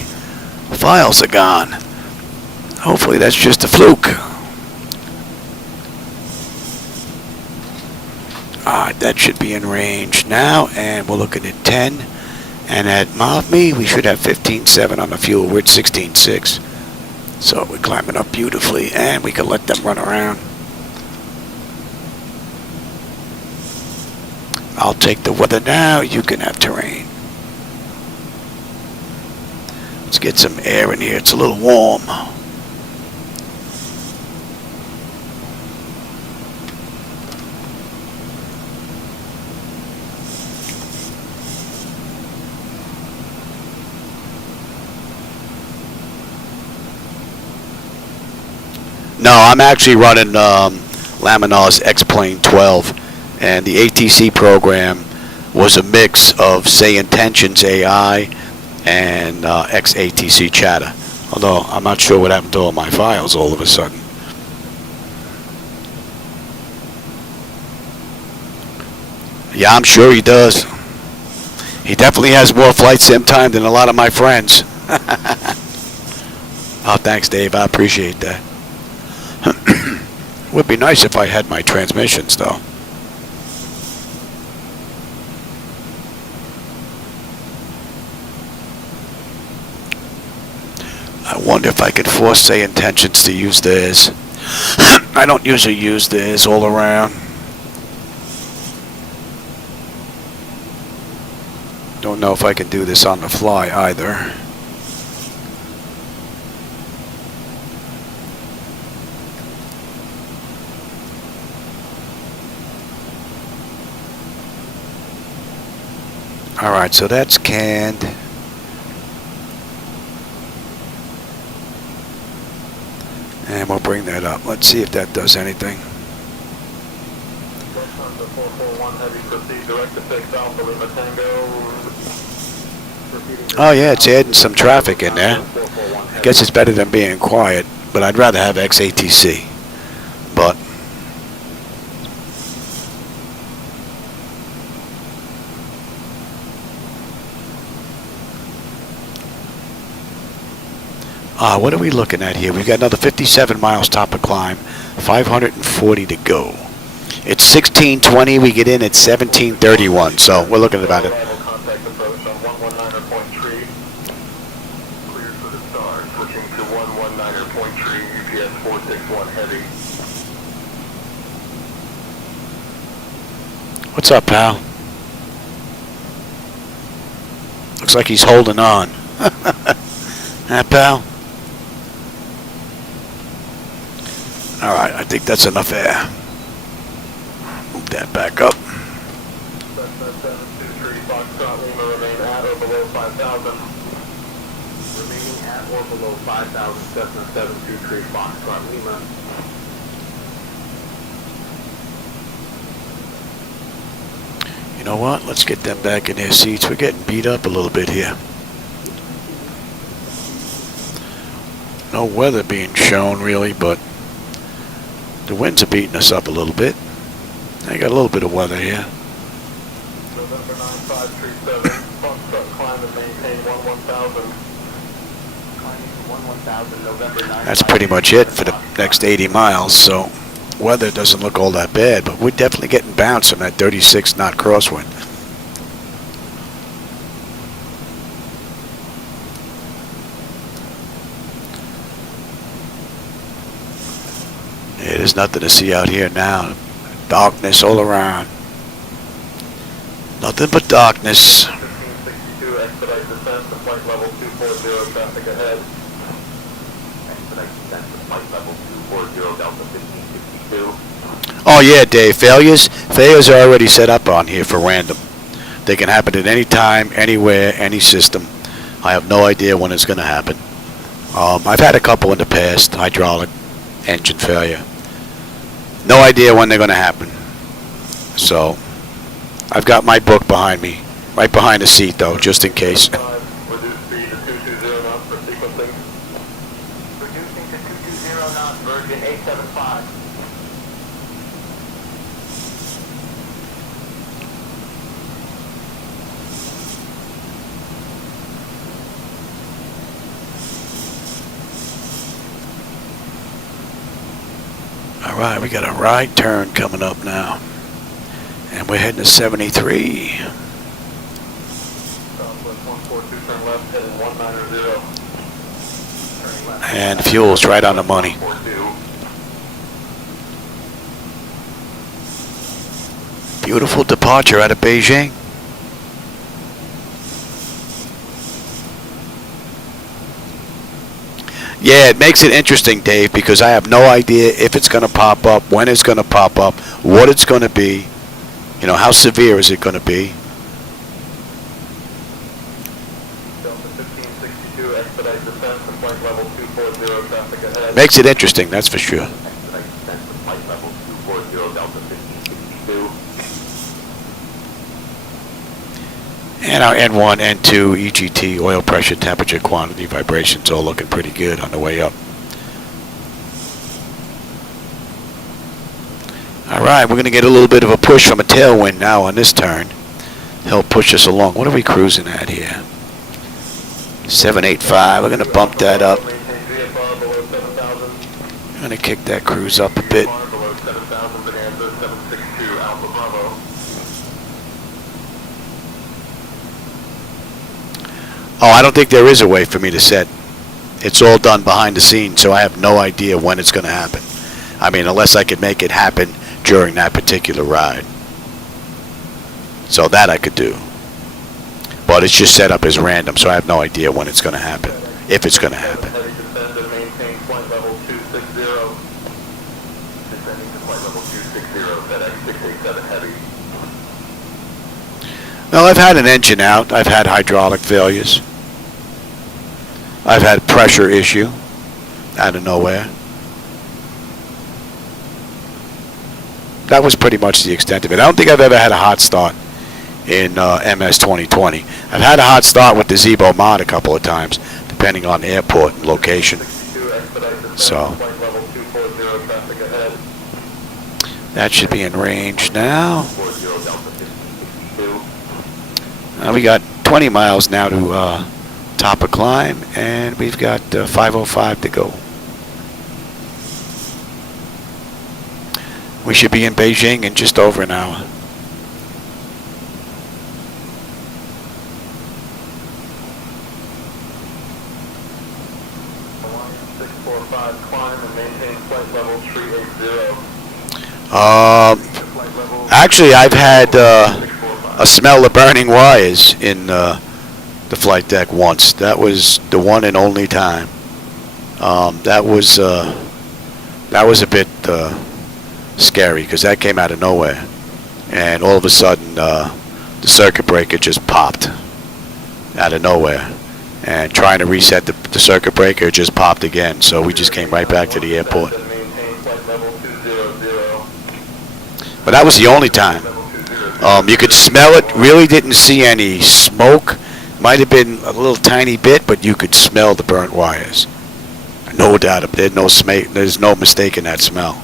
files are gone. Hopefully that's just a fluke. That should be in range now, and we're looking at 10. And at Mavme, we should have 15.7 on the fuel. We're at 16.6. So we're climbing up beautifully, and we can let them run around. I'll take the weather now. You can have terrain. Let's get some air in here. It's a little warm. No, I'm actually running Laminar's X-Plane 12, and the ATC program was a mix of SayIntentions AI and XATC chatter. Although I'm not sure what happened to all my files all of a sudden. Yeah, I'm sure he does. He definitely has more flight sim time than a lot of my friends. Oh, thanks, Dave. I appreciate that. Would be nice if I had my transmissions, though. I wonder if I could force SayIntentions to use theirs. I don't usually use theirs all around. Don't know if I can do this on the fly either. Alright, so that's canned. And we'll bring that up. Let's see if that does anything. Oh yeah, it's adding some traffic in there. I guess it's better than being quiet, but I'd rather have XATC. But what are we looking at here? We've got another 57 miles top of climb, 540 to go. It's 16:20. We get in at 17:31, so we're looking at about it. Contact approach on 119.3. Cleared for the star. Switching to 119.3. UPS 461 heavy. What's up, pal? Looks like he's holding on. Huh, pal? Alright, I think that's enough air. Move that back up. Cessna 723 Foxtrot Lima remain at or below 5,000. Remaining at or below 5,000 Cessna 723 Foxtrot Lima. You know what? Let's get them back in their seats. We're getting beat up a little bit here. No weather being shown really, but the winds are beating us up a little bit. I got a little bit of weather here. November 9537, Foxtrot climb and maintain 11,000. Climbing to 11,000, November 9537. That's pretty much it for the next 80 miles, so weather doesn't look all that bad, but we're definitely getting bounced from that 36 knot crosswind. Yeah, there's nothing to see out here now. Darkness all around. Nothing but darkness. 1565 descent to flight level 240, traffic ahead. Expedite descent to flight level 240, Delta 1562. Oh yeah, Dave. Failures are already set up on here for random. They can happen at any time, anywhere, any system. I have no idea when it's going to happen. I've had a couple in the past, hydraulic engine failure. No idea when they're going to happen. So I've got my book behind me, right behind the seat though, just in case. Reduce speed to 220 knots for sequencing. Reducing to 220 knots, Virgin 875. Alright, we got a right turn coming up now. And we're heading to 73. Southwest 142, turn left, heading 190. Turning left. And fuel's right on the money. 42. Beautiful departure out of Beijing. Yeah, it makes it interesting, Dave, because I have no idea if it's going to pop up, when it's going to pop up, what it's going to be. You know, how severe is it going to be? Delta 1562, expedite descent to flight level 240, traffic ahead. Makes it interesting, that's for sure. Expedite descent to flight level 240, Delta 1562. And our N1, N2, EGT, oil pressure, temperature, quantity, vibrations, all looking pretty good on the way up. Alright, we're going to get a little bit of a push from a tailwind now on this turn. Help push us along. What are we cruising at here? 785. We're going to bump that up. Maintain VFR below 7,000. I'm going to kick that cruise up a bit. VFR below 7,000, Bonanza 762, Alpha Bravo. Oh, I don't think there is a way for me to set. It's all done behind the scenes, so I have no idea when it's going to happen. I mean, unless I could make it happen during that particular ride. So that I could do. But it's just set up as random, so I have no idea when it's going to happen. If it's going to happen. Heavy descend and maintain flight level 260. Descending to flight level 260, FedEx 687 Heavy. Well, I've had an engine out. I've had hydraulic failures. I've had pressure issue out of nowhere. That was pretty much the extent of it. I don't think I've ever had a hot start in MS 2020. I've had a hot start with the Zibo mod a couple of times, depending on the airport and location. So that should be in range now. We got 20 miles now to top a climb, and we've got 5:05 to go. We should be in Beijing in just over an hour. Alliance 645, climb and maintain flight level 380. Actually, I've had a smell of burning wires in the flight deck once. That was the one and only time. That was a bit scary because that came out of nowhere, and all of a sudden the circuit breaker just popped out of nowhere, and trying to reset the circuit breaker just popped again. So we just came right back to the airport. But that was the only time. You could smell it. Really didn't see any smoke. Might have been a little tiny bit, but you could smell the burnt wires. No doubt. There's no mistake in that smell.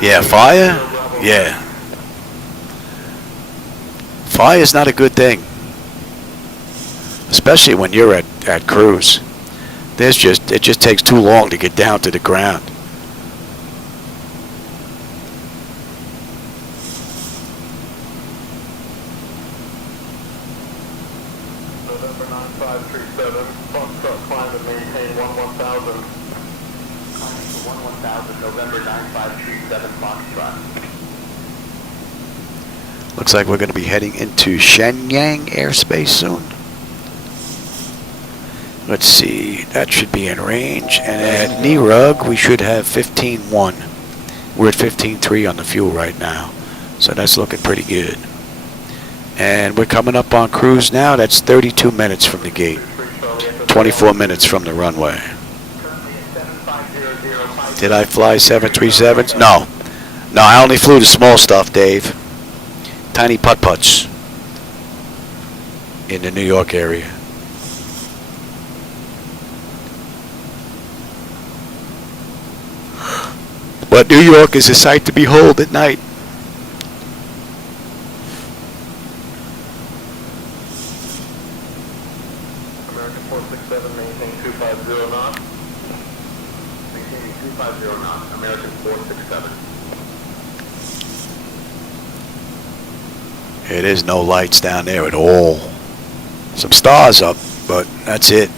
Yeah, fire? Yeah. Fire is not a good thing. Especially when you're at cruise. It just takes too long to get down to the ground. November 9537, Foxtrot climb and maintain 11,000. Climbing to 11,000, November 9537 Foxtrot. Looks like we're going to be heading into Shenyang airspace soon. Let's see, that should be in range. And at Nirug, we should have 15.1. We're at 15.3 on the fuel right now. So that's looking pretty good. And we're coming up on cruise now. That's 32 minutes from the gate. 24 minutes from the runway. Did I fly 737s? No. No, I only flew the small stuff, Dave. Tiny putt-putts in the New York area. But New York is a sight to behold at night. American 467, maintain 250 knots. Maintaining 250 knots, American 467. It is no lights down there at all. Some stars up, but that's it.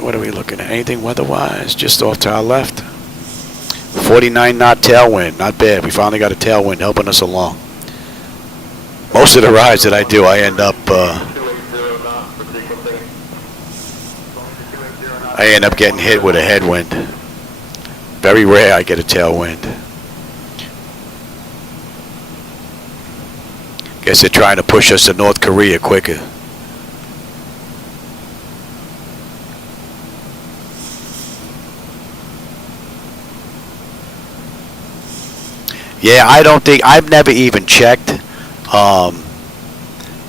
What are we looking at? Anything weather-wise? Just off to our left. 49 knot tailwind. Not bad. We finally got a tailwind helping us along. Most of the rides that I do, I end up getting hit with a headwind. Very rare I get a tailwind. Guess they're trying to push us to North Korea quicker. Yeah, I don't think, I've never even checked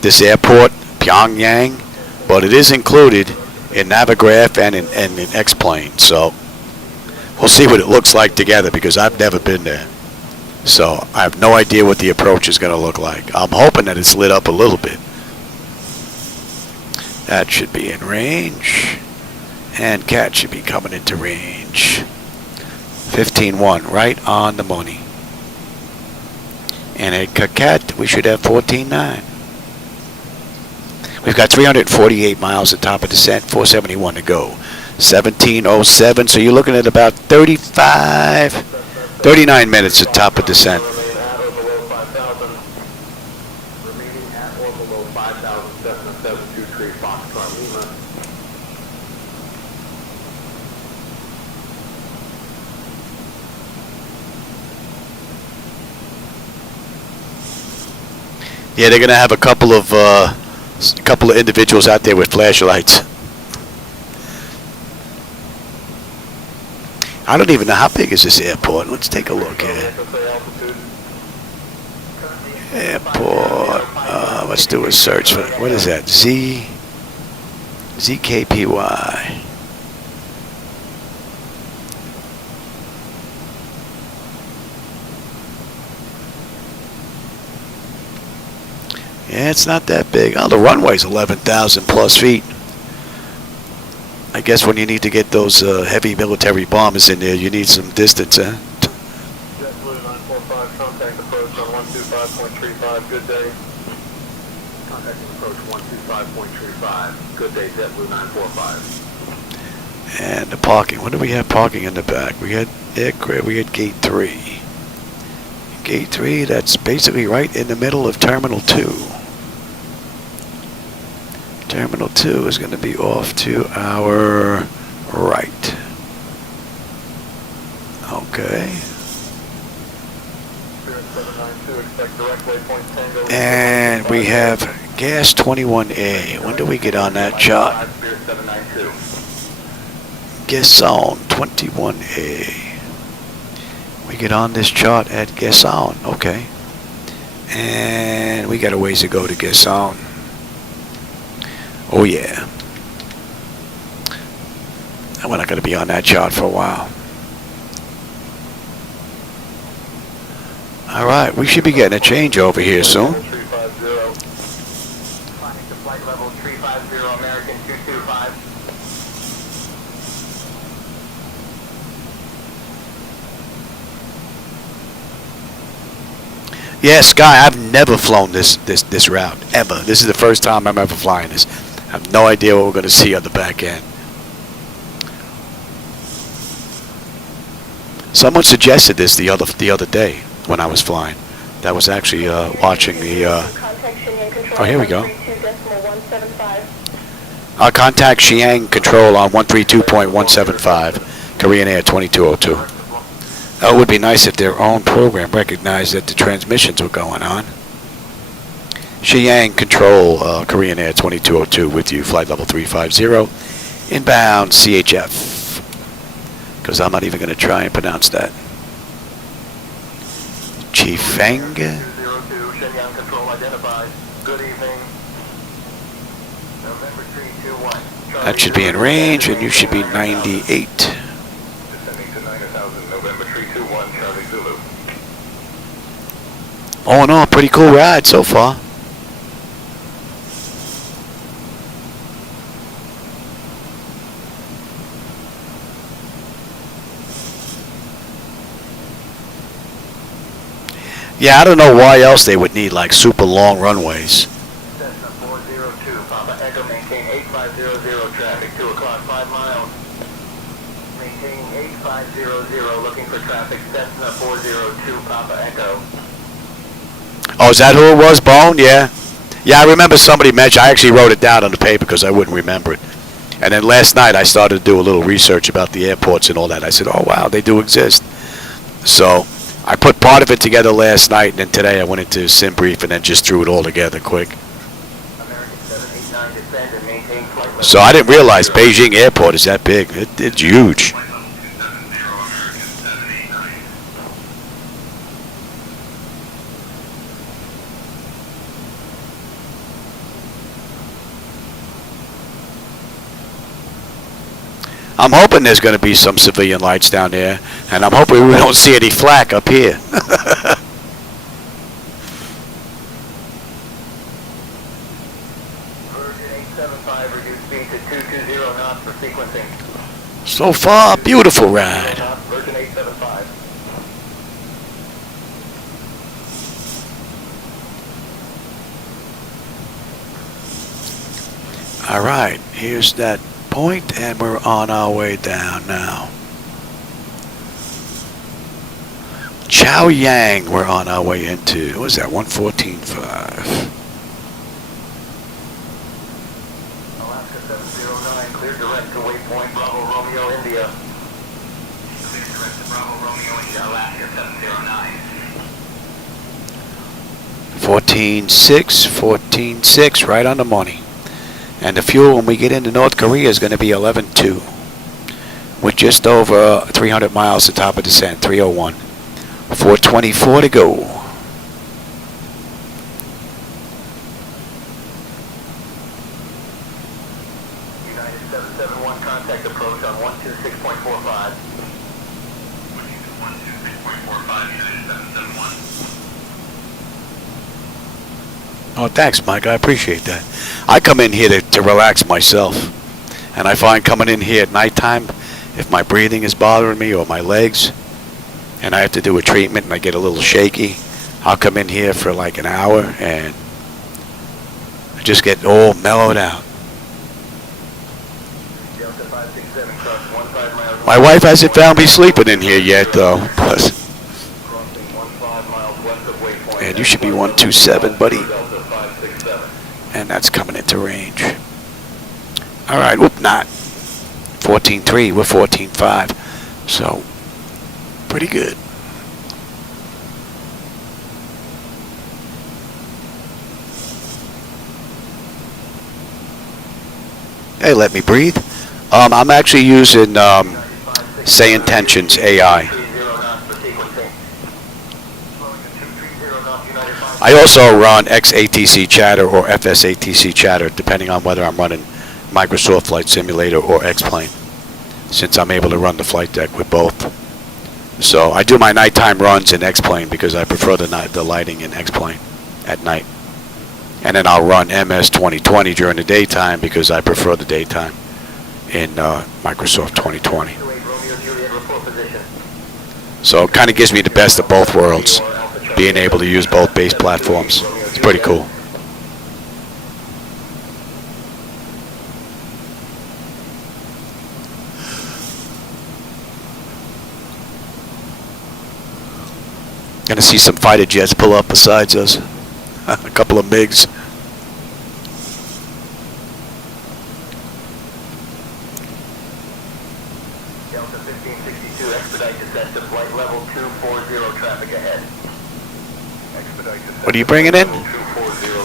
this airport, Pyongyang, but it is included in Navigraph and in X-Plane, so we'll see what it looks like together because I've never been there. So I have no idea what the approach is going to look like. I'm hoping that it's lit up a little bit. That should be in range, and Cat should be coming into range. 15.1, right on the money. And at Cockpit, we should have 14.9. We've got 348 miles at top of descent, 471 to go. 1707, so you're looking at about 39 minutes at top of descent. Remaining at or below 5,000, Cessna 723 Foxtrot Lima. Yeah, they're going to have a couple of individuals out there with flashlights. I don't even know how big is this airport. Let's take a look here. Airport. Let's do a search for, what is that? ZKPY. Yeah, it's not that big. Oh, the runway's 11,000 plus feet. I guess when you need to get those heavy military bombers in there, you need some distance, huh? JetBlue 945, contact approach on 125.35, good day. Contacting approach 125.35, good day, JetBlue 945. And the parking. What do we have parking in the back? We had aircraft. We had gate 3. Gate 3, that's basically right in the middle of Terminal 2. Terminal 2 is going to be off to our right. Okay. And we have gas 21A. When do we get on that chart? Gasson 21A. We get on this chart at Gasson. Okay. And we got a ways to go to Gasson. Oh yeah. We're not going to be on that chart for a while. Alright, we should be getting a change over here soon. Climbing to flight level 350, American 225. Yeah, Sky, I've never flown this route, ever. This is the first time I'm ever flying this. I have no idea what we're going to see on the back end. Someone suggested this the other day when I was flying. That was actually watching the... oh, here we go. I'll contact Xi'an Control on 132.175, Korean Air 2202. It would be nice if their own program recognized that the transmissions were going on. Xi'an Control, Korean Air 2202 with you, flight level 350, inbound CHF. Because I'm not even going to try and pronounce that. Chief Feng. 202, Shenyang Control identified. Good evening. November 321. That should be in range, and you should be 98. Descending to 9,000, November 321, Charlie Zulu. All in all, pretty cool ride so far. Yeah, I don't know why else they would need like super long runways. Cessna 402, Papa Echo, maintain 8500 traffic, 2 o'clock, 5 miles. Maintaining 8500, looking for traffic, Cessna 402, Papa Echo. Oh, is that who it was, Bone? Yeah. Yeah, I remember somebody mentioned, I actually wrote it down on the paper because I wouldn't remember it. And then last night I started to do a little research about the airports and all that. I said, oh wow, they do exist. So I put part of it together last night, and then today I went into SimBrief and then just threw it all together quick. American 789, descend and maintain flight level. So I didn't realize Beijing Airport is that big. It's huge. I'm hoping there's going to be some civilian lights down there, and I'm hoping we don't see any flak up here. Virgin 875, reduce speed to 220 knots for sequencing. So far, beautiful ride. Virgin 875. All right, here's that point, and we're on our way down now. Pyongyang we're on our way into. What was that, 114.5? Alaska 709, clear direct to waypoint Bravo Romeo India. Clear direct to Bravo Romeo India, Alaska 709. 14.6, 14.6, right on the money. And the fuel when we get into North Korea is going to be 11.2. With just over 300 miles to top of descent, 301. 424 to go. United 771, contact approach on 126.45. 126.45, United 771. Oh, thanks, Mike. I appreciate that. I come in here to relax myself. And I find coming in here at nighttime, if my breathing is bothering me or my legs, and I have to do a treatment and I get a little shaky, I'll come in here for like an hour and I just get all mellowed out. Delta 567, cross 15 miles. My wife hasn't found me sleeping in here yet, though. Crossing 15 miles west of waypoint. And you should be 127, buddy. Delta 567. And that's coming into range. All right, whoop, not. 14.3, we're 14.5. So, pretty good. Hey, let me breathe. I'm actually using SayIntentions AI. I also run XATC Chatter or FSATC Chatter, depending on whether I'm running Microsoft Flight Simulator or X-Plane, since I'm able to run the flight deck with both. So I do my nighttime runs in X-Plane because I prefer the lighting in X-Plane at night. And then I'll run MS 2020 during the daytime because I prefer the daytime in Microsoft 2020. So it kind of gives me the best of both worlds. being able to use both base platforms. It's pretty cool. Gonna see some fighter jets pull up besides us. A couple of MiGs. Delta 1562, expedite descent to flight level 240, traffic ahead. Expedite descent. What are you bringing in? 240,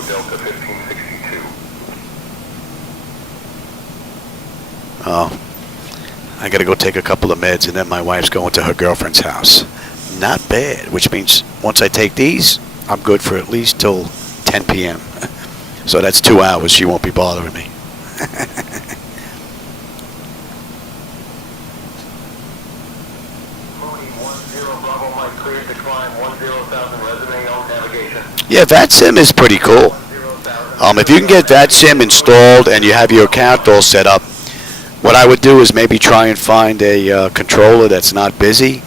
Delta 1562. Oh, I gotta go take a couple of meds, and then my wife's going to her girlfriend's house. Not bad, which means once I take these, I'm good for at least till 10 p.m. So that's 2 hours. She won't be bothering me. Mooney 10 Bravo Mike, cleared to climb 10,000, resume on navigation. Yeah, VATSIM is pretty cool. If you can get VATSIM installed and you have your account all set up, what I would do is maybe try and find a controller that's not busy.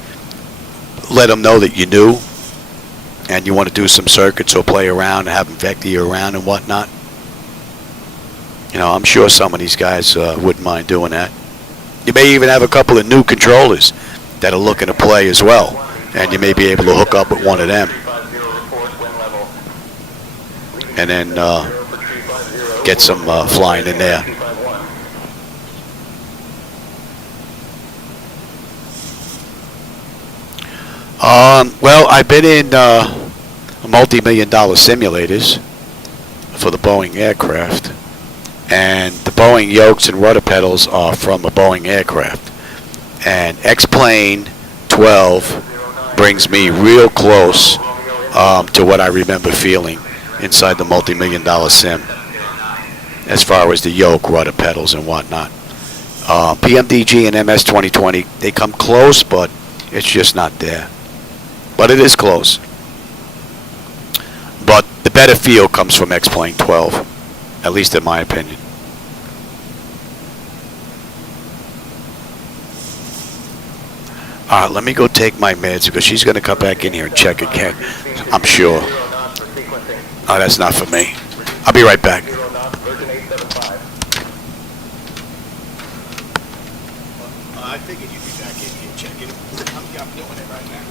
Let them know that you're new and you want to do some circuits or play around and have them vector you around and whatnot. You know, I'm sure some of these guys wouldn't mind doing that. You may even have a couple of new controllers that are looking to play as well, and you may be able to hook up with one of them and then get some flying in there. Well, I've been in multi-million-dollar simulators for the Boeing aircraft, and the Boeing yokes and rudder pedals are from a Boeing aircraft. And X-Plane 12 brings me real close to what I remember feeling inside the multi-million-dollar sim, as far as the yoke, rudder pedals, and whatnot. PMDG and MS 2020, they come close, but it's just not there. But it is close. But the better feel comes from X-Plane 12, at least in my opinion. Alright, let me go take my meds because she's going to come back in here and check again, I'm sure. Oh, that's not for me. I'll be right back. I figured you'd be back in here checking. I'm doing it right now.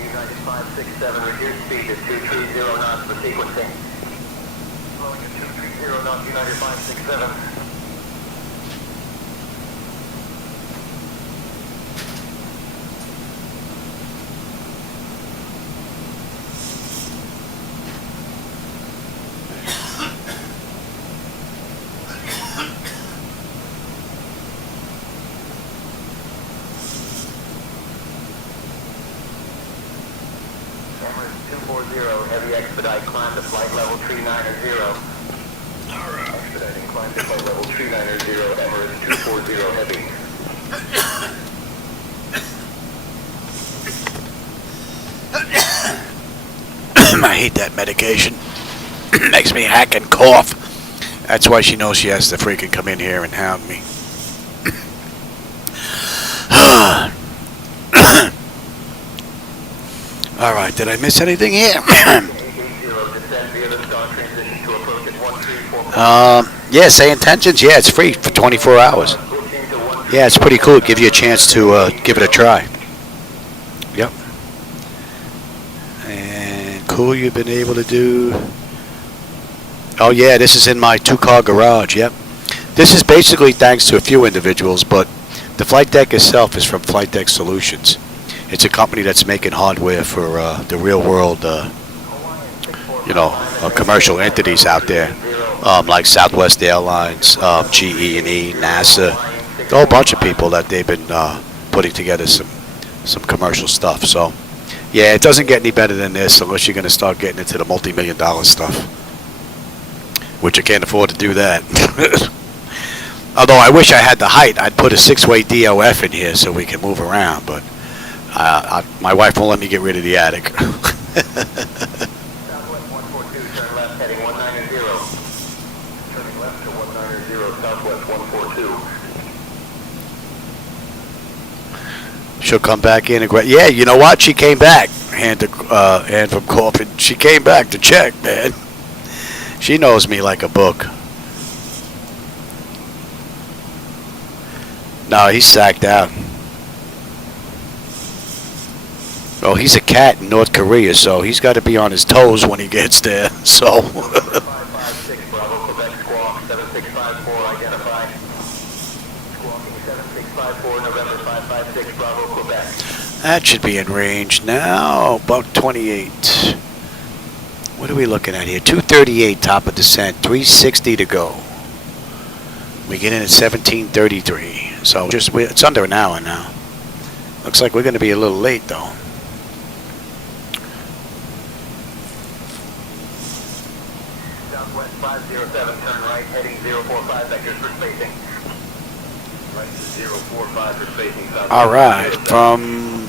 United 567, reduce speed to 230 knots for sequencing. Flowing at 230 knots, United 567. Heavy expedite, climb to flight level 390. Alright. Expediting, climb to flight level 390, Emirates 240 heavy. I hate that medication. Makes me hack and cough. That's why she knows she has to freaking come in here and hound me. Alright, did I miss anything here? Yeah, SayIntentions, yeah, it's free for 24 hours. Yeah, it's pretty cool. It gives you a chance to give it a try. Yep. And cool, you've been able to do... Oh yeah, this is in my 2-car garage, yep. This is basically thanks to a few individuals, but the Flightdeck itself is from Flightdeck Solutions. It's a company that's making hardware for the real world, commercial entities out there, like Southwest Airlines, GE&E, NASA, a whole bunch of people that they've been putting together some commercial stuff. So, yeah, it doesn't get any better than this unless you're going to start getting into the multi-million-dollar stuff, which I can't afford to do that. Although I wish I had the height, I'd put a 6-way DOF in here so we can move around, but my wife won't let me get rid of the attic. Southwest 142, turn left, heading 190. Turning left to 190, Southwest 142. She'll come back in and grab. Yeah, you know what? She came back. Hand from Corbin. She came back to check, man. She knows me like a book. No, he's sacked out. Well, he's a cat in North Korea, so he's got to be on his toes when he gets there. So. 556 Bravo, Quebec, squawk 7654, identified. Squawking 7654, November 556 Bravo, Quebec. That should be in range now. About 28. What are we looking at here? 238 top of descent. 360 to go. We get in at 1733. So it's under an hour now. Looks like we're going to be a little late though. Southwest 507, turn right, heading 045, vectors for spacing. Right to 045 for spacing. Southwest All right, 507. from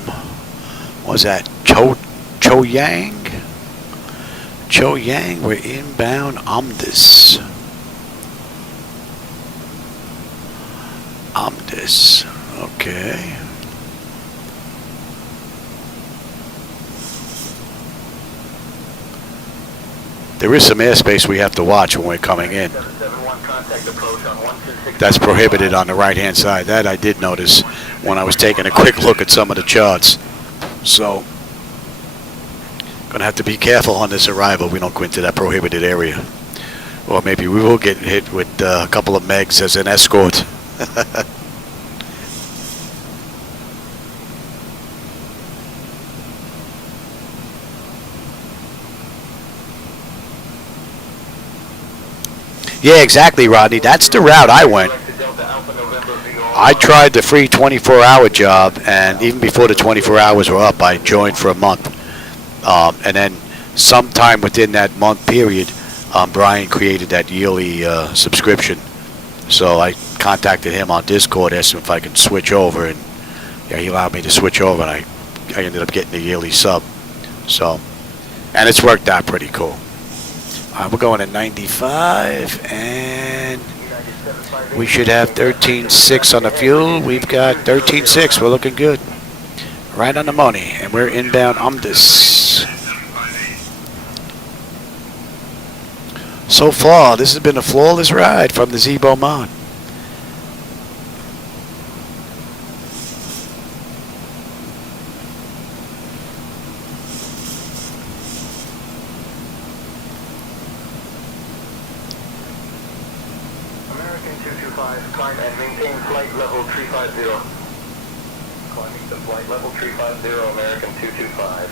what was that? Pyongyang? Pyongyang, we're inbound Omdis. Omdis, okay. There is some airspace we have to watch when we're coming in. 771, contact approach on 126. That's prohibited on the right-hand side. That I did notice when I was taking a quick look at some of the charts. So, gonna have to be careful on this arrival. We don't go into that prohibited area. Or maybe we will get hit with a couple of megs as an escort. Yeah, exactly, Rodney. That's the route I went. I tried the free 24-hour job, and even before the 24 hours were up, I joined for a month. And then sometime within that month period, Brian created that yearly subscription. So I contacted him on Discord, asked him if I could switch over, and yeah, he allowed me to switch over, and I ended up getting the yearly sub. So, and it's worked out pretty cool. We're going at 95, and we should have 13.6 on the fuel. We've got 13.6. We're looking good. Right on the money, and we're inbound Omdis. So far, this has been a flawless ride from the Zibo Mon. American 225, climb and maintain flight level 350. Climbing to flight level 350, American 225.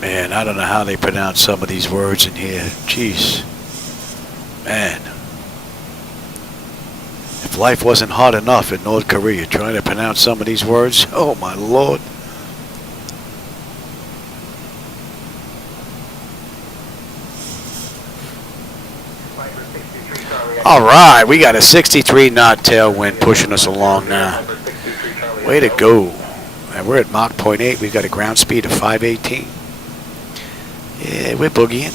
Man, I don't know how they pronounce some of these words in here. Jeez. Man. If life wasn't hard enough in North Korea, trying to pronounce some of these words, oh my Lord. All right, we got a 63 knot tailwind pushing us along now. Way to go. And we're at Mach 0.8. We've got a ground speed of 518. Yeah, we're boogieing.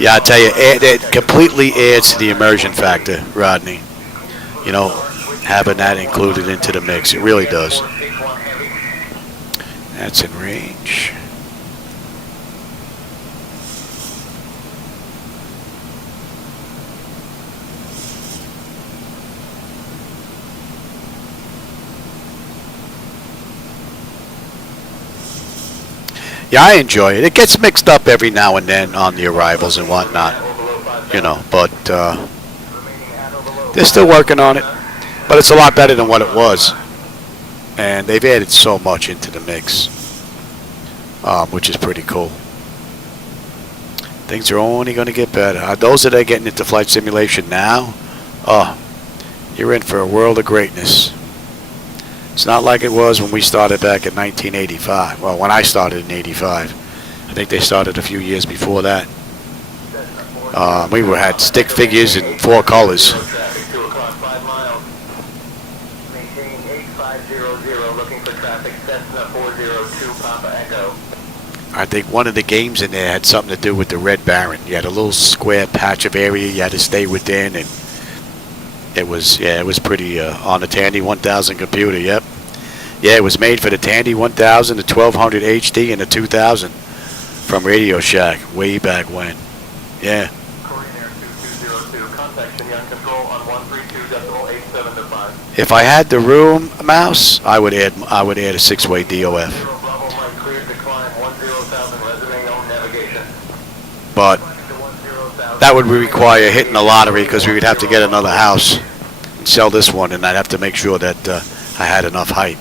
Yeah, I tell you, it completely adds to the immersion factor, Rodney. You know, having that included into the mix, it really does. That's in range. Yeah, I enjoy it. It gets mixed up every now and then on the arrivals and whatnot, you know, but they're still working on it. But it's a lot better than what it was. And they've added so much into the mix, which is pretty cool. Things are only going to get better. Those that are getting into flight simulation now, you're in for a world of greatness. It's not like it was when we started back in 1985. Well, when I started in 85. I think they started a few years before that. We had stick figures in 4 colors. Traffic 2 o'clock, 5 miles. Maintaining 8500, looking for traffic, Cessna 402, Papa Echo. I think one of the games in there had something to do with the Red Baron. You had a little square patch of area you had to stay within, and it was pretty on the Tandy 1000 computer. Yep. Yeah, it was made for the Tandy 1000, the 1200 HD, and the 2000 from Radio Shack way back when. Yeah. Korean Air 2202, contact Shenyang Control on 132.8725. If I had the room, Mouse, I would add a 6-way DOF. Bravo Mike, cleared to climb 10,000, resume on navigation. But that would require hitting the lottery because we would have to get another house and sell this one, and I'd have to make sure that I had enough height.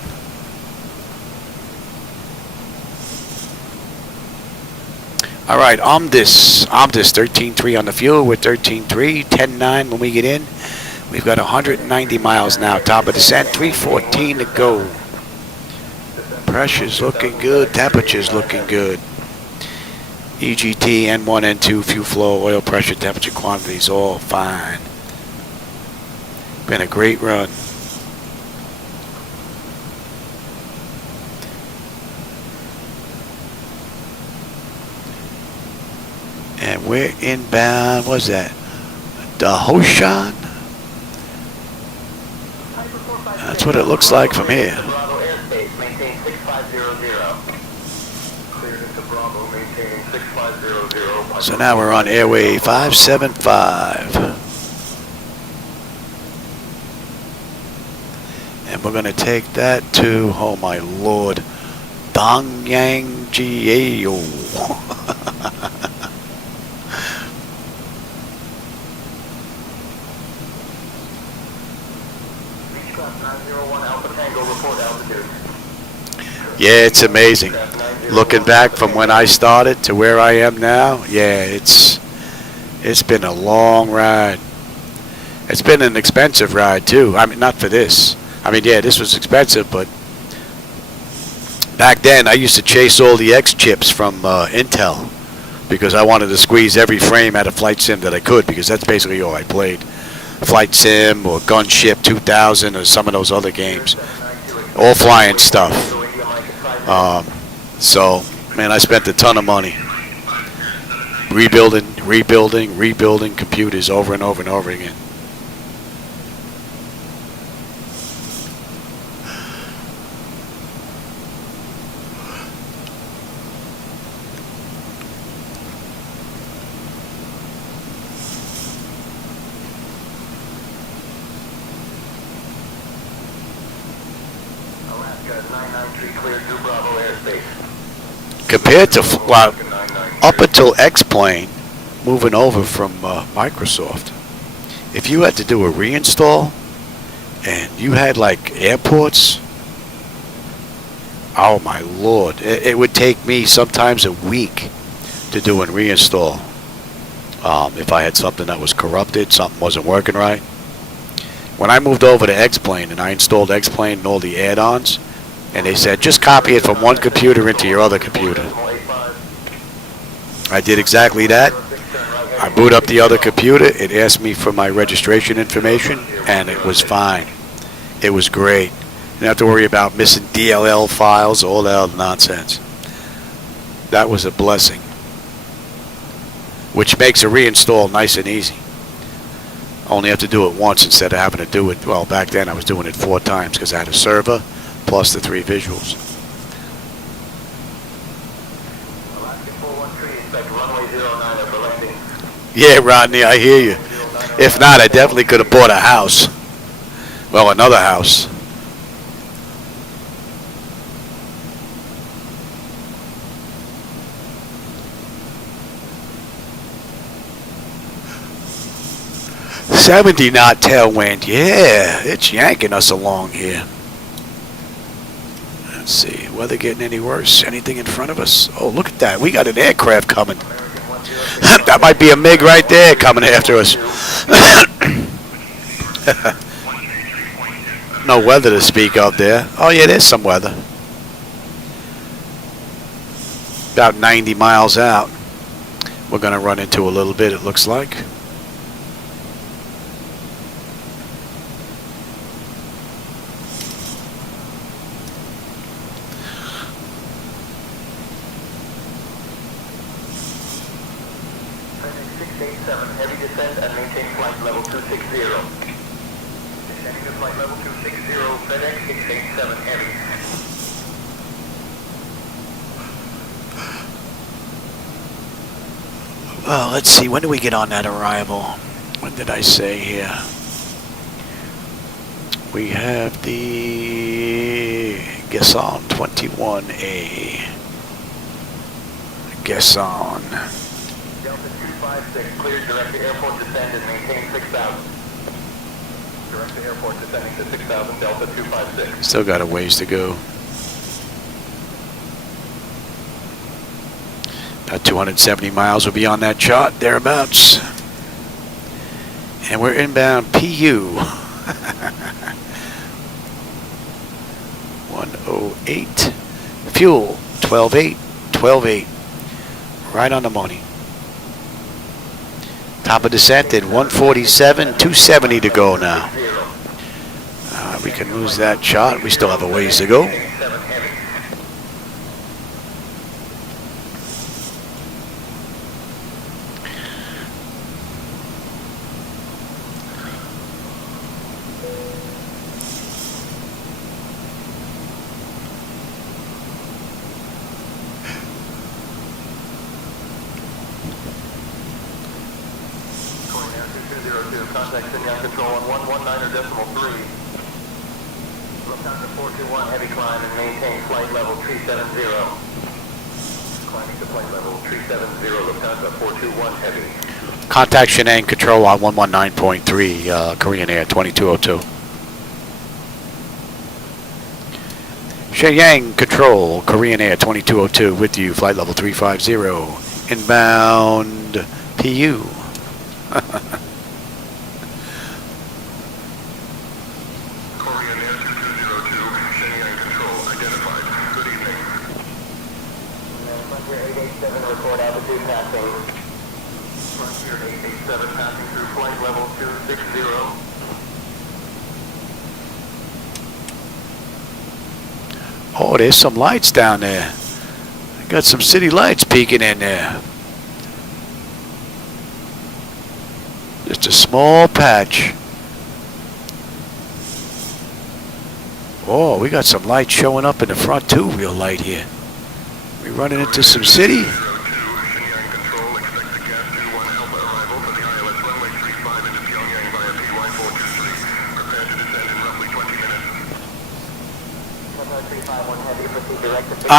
All right, Omdis 13.3 on the fuel. We're 13.3, 10.9 when we get in. We've got 190 miles now. Top of descent, 3:14 to go. Pressure's looking good. Temperature's looking good. EGT, N1, N2, fuel flow, oil pressure, temperature, quantities, all fine. Been a great run. And we're inbound, what's that? Dahoshan? That's what it looks like from here. Bravo airspace, maintain 6500. Cleared into Bravo, maintaining 6500. So now we're on airway 575. And we're going to take that to, oh my lord, Pyongyang Gao. Yeah, it's amazing. Looking back from when I started to where I am now, yeah, it's been a long ride. It's been an expensive ride too. I mean, not for this. I mean, yeah, this was expensive, but back then I used to chase all the X chips from Intel because I wanted to squeeze every frame out of Flight Sim that I could, because that's basically all I played. Flight Sim or Gunship 2000 or some of those other games. All flying stuff. So, man, I spent a ton of money rebuilding computers over and over and over again. Compared to, well, up until X-Plane, moving over from Microsoft, if you had to do a reinstall and you had like airports, oh my lord, it would take me sometimes a week to do a reinstall. If I had something that was corrupted, something wasn't working right. When I moved over to X-Plane and I installed X-Plane and all the add-ons, and they said, just copy it from one computer into your other computer. I did exactly that. I boot up the other computer. It asked me for my registration information, and it was fine. It was great. You didn't have to worry about missing DLL files, all that other nonsense. That was a blessing. Which makes a reinstall nice and easy. Only have to do it once instead of having to do it, well, back then I was doing it 4 times because I had a server plus the 3 visuals. Yeah, Rodney, I hear you. If not, I definitely could have bought a house. Well, another house. $70 knot tailwind. Yeah, it's yanking us along here. Let's see, weather getting any worse? Anything in front of us? Oh, look at that. We got an aircraft coming. That might be a MiG right there coming after us. no weather to speak of there. Oh yeah, there's some weather. About 90 miles out. We're going to run into a little bit, it looks like. FedEx 687, heavy descent and maintain flight level 260. Descending to flight level 260, FedEx 687 heavy. Well, let's see. When do we get on that arrival? When did I say here? We have the Gasson 21A. Gasson. Delta 256, cleared direct to airport descend and maintain 6,000. Direct to airport descending to 6,000, Delta 256. Still got a ways to go. About 270 miles will be on that chart, thereabouts. And we're inbound PU. 108. Fuel, 12.8, 12.8. Right on the money. Top of descent at 147, 270 to go now. We can lose that chart. We still have a ways to go. Contact Pyongyang control on 119.3. Lufthansa 421 heavy climb and maintain flight level 370. Climbing to flight level 370, Lufthansa 421 heavy. Contact Shenyang control on 119.3, Korean Air 2202. Shenyang control, Korean Air 2202 with you, flight level 350, inbound PU. Report altitude passing. Frontier 887 passing through flight level 260. Oh, there's some lights down there. Got some city lights peeking in there. Just a small patch. Oh, we got some lights showing up in the front too, real light here. We running into some city.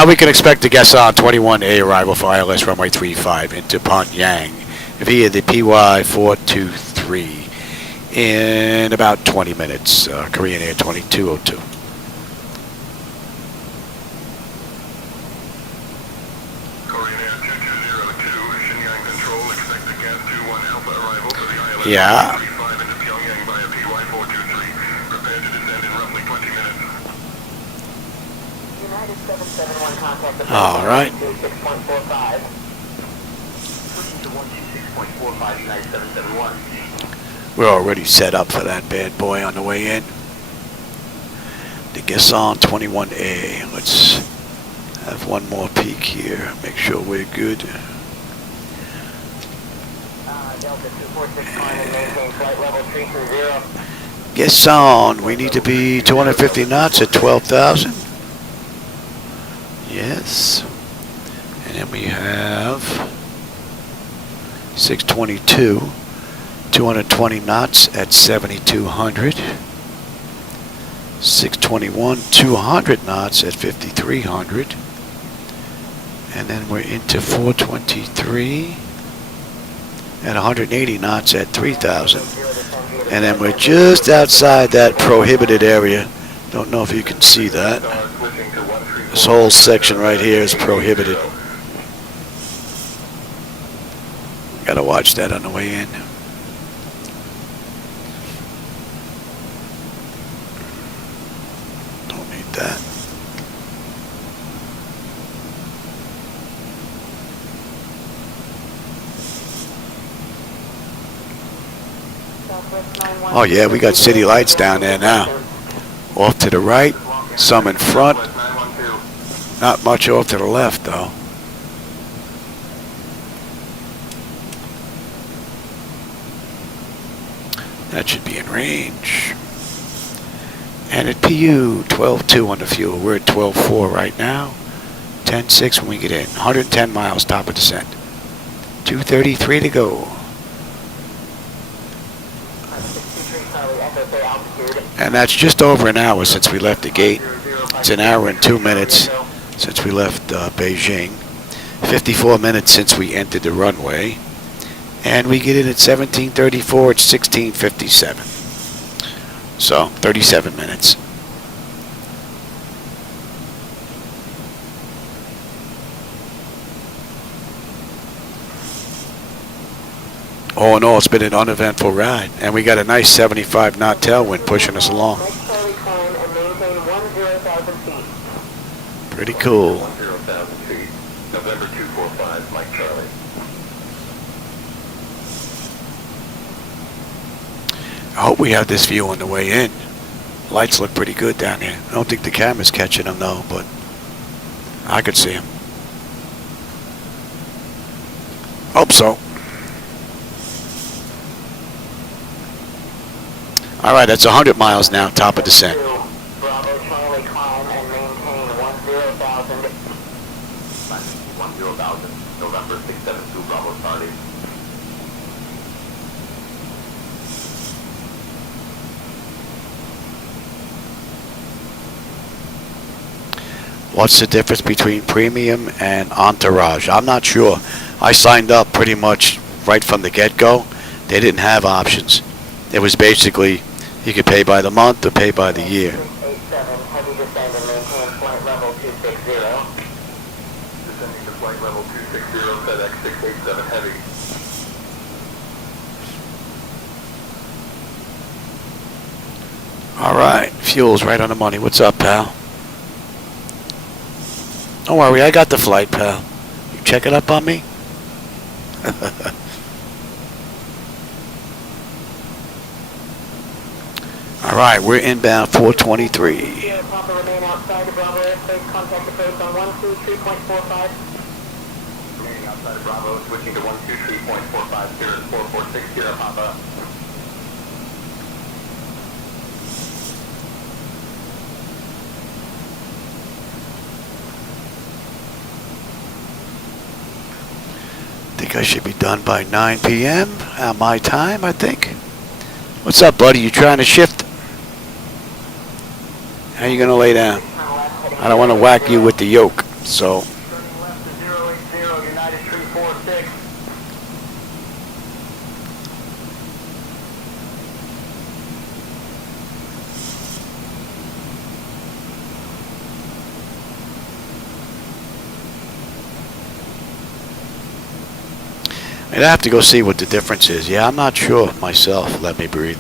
We can expect to guess on 21A arrival for ILS runway 35 into Pyongyang via the PY 423 in about 20 minutes. Korean Air 2202. Yeah. All right. We're already set up for that bad boy on the way in. The Gasson 21A. Let's have one more peek here. Make sure we're good. Delta 246 climb and maintain flight level 330. Gasson, we need to be 250 knots at 12,000. Yes. And then we have 622, 220 knots at 7,200. 621, 200 knots at 5,300. And then we're into 423 at 180 knots at 3,000. And then we're just outside that prohibited area. Don't know if you can see that. This whole section right here is prohibited. Gotta watch that on the way in. with that. Oh yeah, we got city lights down there now. Off to the right, some in front. Not much off to the left though. That should be in range. And at PU, 12.2 on the fuel. We're at 12.4 right now. 10.6 when we get in. 110 miles top of descent. 2:33 to go. And that's just over an hour since we left the gate. It's an hour and 2 minutes since we left Beijing. 54 minutes since we entered the runway. And we get in at 17:34. It's 16:57. So 37 minutes. All in all, it's been an uneventful ride, and we got a nice 75 knot tailwind pushing us along. Pretty cool. 10,000 feet. November 245, Mike Charlie. I hope we have this view on the way in. Lights look pretty good down here. I don't think the camera's catching them though, but I could see them. Hope so. All right, that's 100 miles now, top of descent. Bravo Charlie, climb and maintain 10,000. 10,000, November 672, Bravo Charlie. What's the difference between premium and entourage? I'm not sure. I signed up pretty much right from the get-go. They didn't have options. It was basically you could pay by the month or pay by the year. 687, heavy descend and maintain flight level 260. Descending to flight level 260, FedEx 687 heavy. All right, fuel's right on the money. What's up, pal? Don't worry, I got the flight, pal. You checking up on me? All right, we're inbound 423. Sierra Papa, remain outside the Bravo airspace. Contact approach on 123.45. Remaining outside of Bravo, switching to 123.45, Sierra 446, Sierra Papa. Think I should be done by 9 p.m. at my time, I think. What's up, buddy? You trying to shift? How you gonna lay down? I don't want to whack you with the yoke, so. Turning left to 080, United 346. I'd have to go see what the difference is. Yeah, I'm not sure myself. Let me breathe.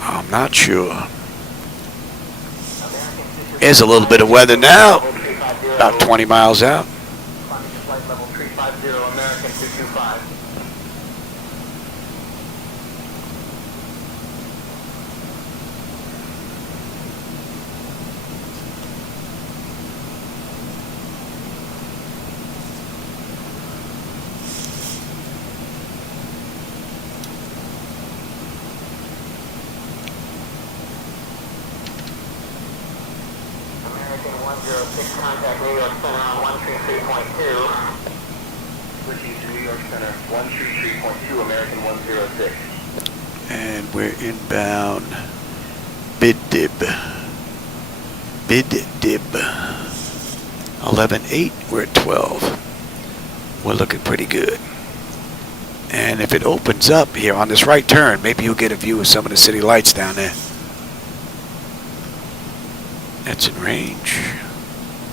I'm not sure. There's a little bit of weather now. About 20 miles out. Climbing to flight level 350, American 225. American 106, contact New York Center on 133.2. Switching to New York Center, 133.2, American 106. And we're inbound Bid-Dib. Bid-Dib. 11.8. We're at 12. We're looking pretty good. And if it opens up here on this right turn, maybe you'll get a view of some of the city lights down there. That's in range.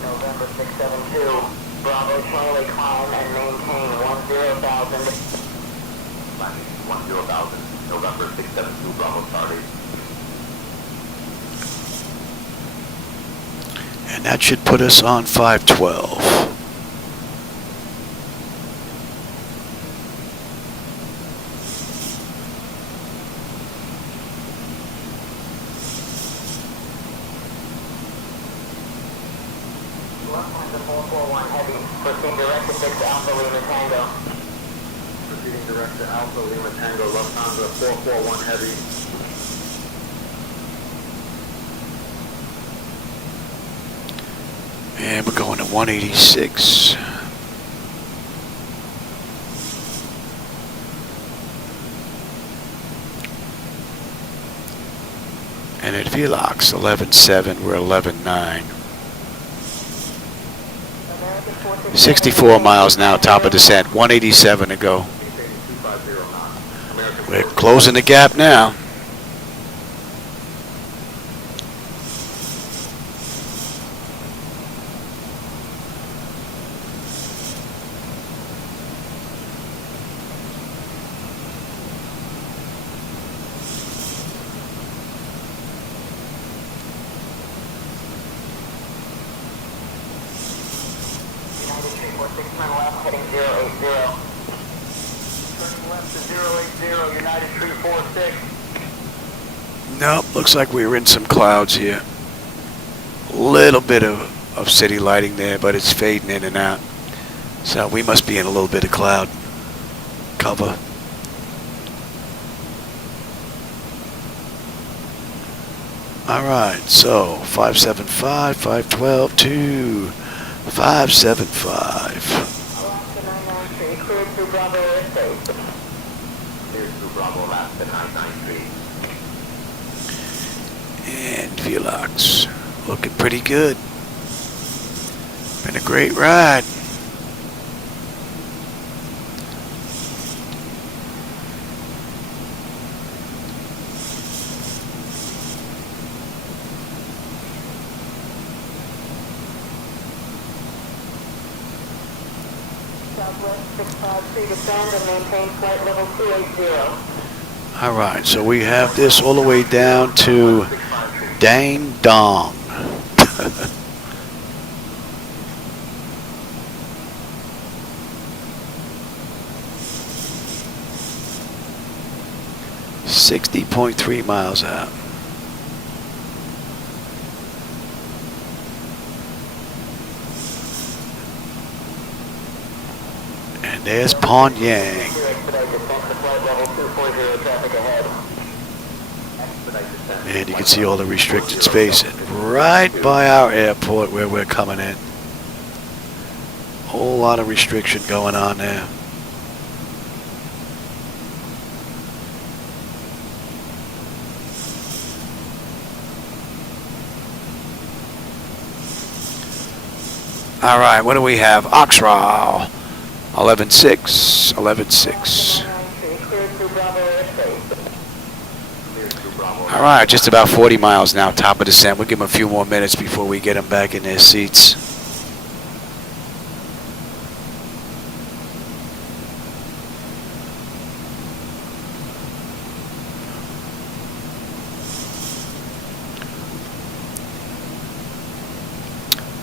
November 672, Bravo Charlie, climb and maintain 10,000. Landing 10,000, November 672, Bravo Charlie. And that should put us on 512. Lufthansa 441 Heavy, proceeding direct to 6 Alpha Lima Tango. Proceeding direct to Alpha Lima Tango, Lufthansa 441 Heavy. And we're going to 186. And at VLOX 11.7, we're 11.9. 64 miles now, top of descent, 187 to go. We're closing the gap now. United 346, turn left, heading 080. Turning left to 080, United 346. Nope, looks like we were in some clouds here. Little bit of city lighting there, but it's fading in and out. So we must be in a little bit of cloud cover. Alright, so 575, 512 to 575. Alaska 993, cleared through Bravo airspace. Cleared through Bravo, Alaska 993. And VLOX looking pretty good. Been a great ride. Southwest 653, descend and maintain flight level 280. Alright, so we have this all the way down to Dang Dong. $60.3 miles out. And there's Pyongyang. Expedite descent to flight level 240, traffic ahead. Expedite descent. And you can see all the restricted space right by our airport where we're coming in. Whole lot of restriction going on there. All right, what do we have? Oxraw, 11.6, 11.6. Cleared through Bravo airspace. All right, just about 40 miles now, top of descent. We'll give them a few more minutes before we get them back in their seats.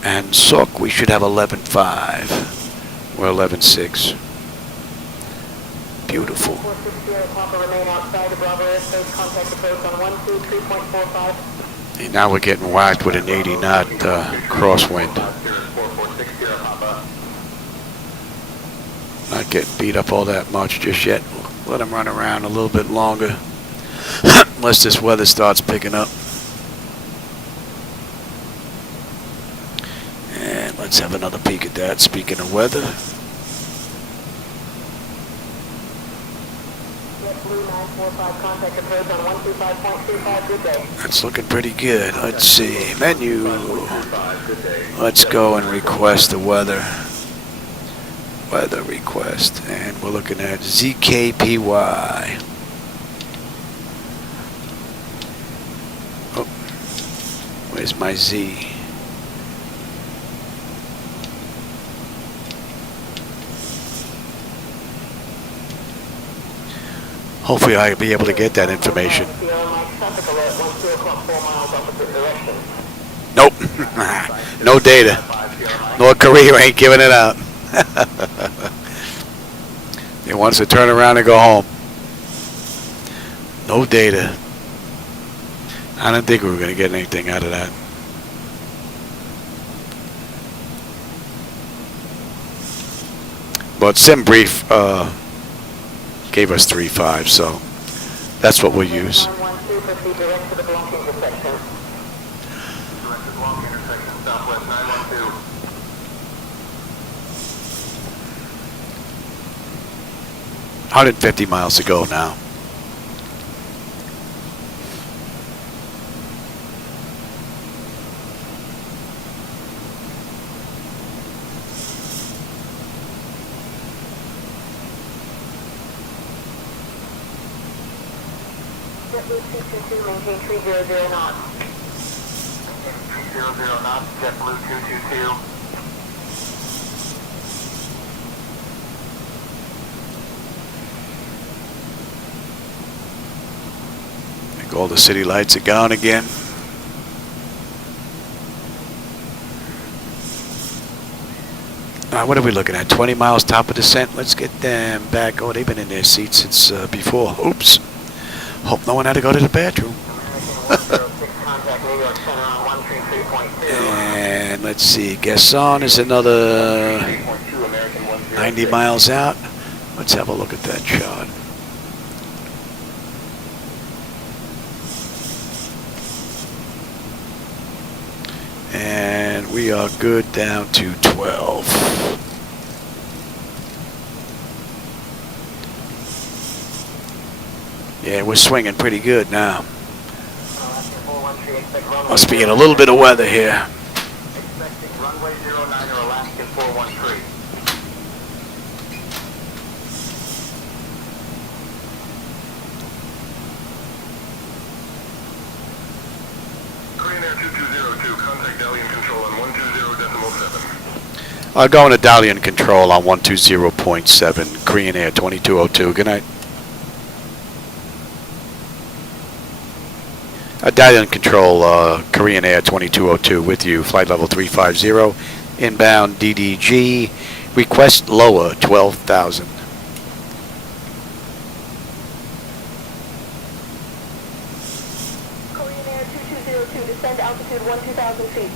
And Sook, we should have 11.5. We're 11.6. Beautiful. 460, Papa, remain outside of Bravo airspace. Contact approach on 123.45. And now we're getting whacked with an 80 knot crosswind. 4460, Papa. Not getting beat up all that much just yet. We'll let them run around a little bit longer. Unless this weather starts picking up. And let's have another peek at that. Speaking of weather. JetBlue 945, contact approach on 125.35. Good day. That's looking pretty good. Let's see. Menu. Let's go and request the weather. Weather request. And we're looking at ZKPY. Oh. Where's my Z? Hopefully I'll be able to get that information. Sierra Mike, traffic alert, 12 o'clock, 4 miles opposite direction. Nope. No data. North Korea ain't giving it out. He wants to turn around and go home. No data. I don't think we were going to get anything out of that. But SimBrief gave us 3.5, so that's what we'll use. Southwest 912. 150 miles to go now. Maintain 300 knots. 300 knots, JetBlue 222. I think all the city lights are gone again. What are we looking at? 20 miles top of descent. Let's get them back. Oh, they've been in their seats since before. Oops. Hope no one had to go to the bathroom. And let's see. Gasson is another 90 miles out. Let's have a look at that chart. And we are good down to 12. Yeah, we're swinging pretty good now. Must be in a little bit of weather here. Expecting runway 09 or Alaskan 413. Korean Air 2202, contact Dalian Control on 120.7. Going to Dalian Control on 120.7, Korean Air 2202. Good night. Dalian Control, Korean Air 2202 with you, flight level 350, inbound DDG, request lower 12,000. Korean Air 2202, descend altitude 12,000 feet.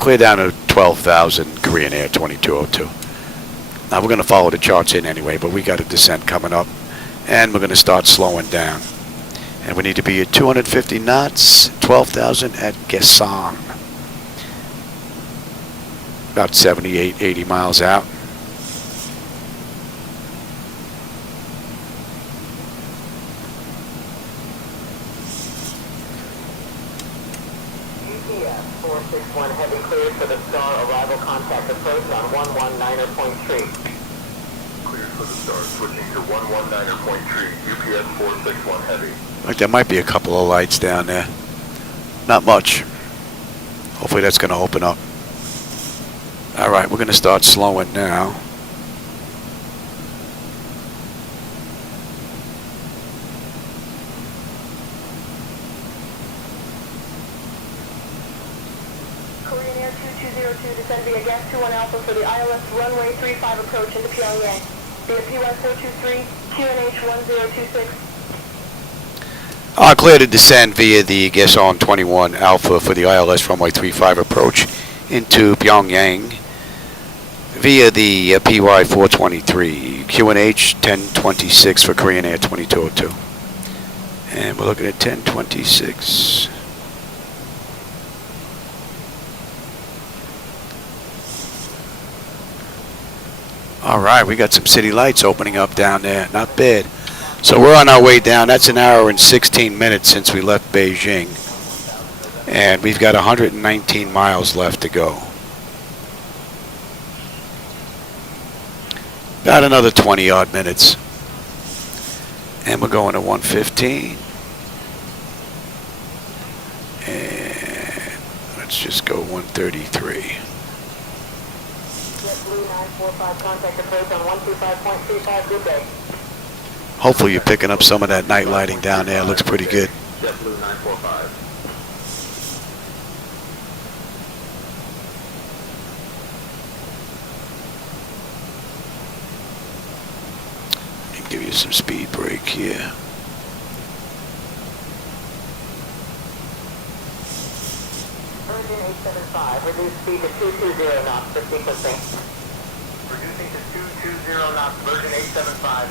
Clear down to 12,000, Korean Air 2202. Now we're going to follow the charts in anyway, but we got a descent coming up, and we're going to start slowing down. And we need to be at 250 knots, 12,000 at Gasson. About 78, 80 miles out. UPS 461 heavy cleared for the Star arrival contact approach on 119.3. Cleared for the Star, switching to 119.3, UPS 461 heavy. Like there might be a couple of lights down there. Not much. Hopefully that's going to open up. All right, we're going to start slowing now. Korean Air 2202, descend via gas 21 Alpha for the ILS runway 35 approach into Pyongyang. Via PY 423, QNH 1026. Clear to descend via the Gasson 21 Alpha for the ILS runway 35 approach into Pyongyang via the PY 423, QNH 1026 for Korean Air 2202. And we're looking at 1026. All right, we got some city lights opening up down there. Not bad. So we're on our way down. That's an hour and 16 minutes since we left Beijing. And we've got 119 miles left to go. About another 20 odd minutes. And we're going to 115. And let's just go 133. JetBlue 945 contact approach on 125.35. Good day. Hopefully you're picking up some of that night lighting down there. It looks pretty good. JetBlue 945. some speed brake here. Virgin 875, reduce speed to 220 knots for sequencing. Reducing to 220 knots, Virgin 875.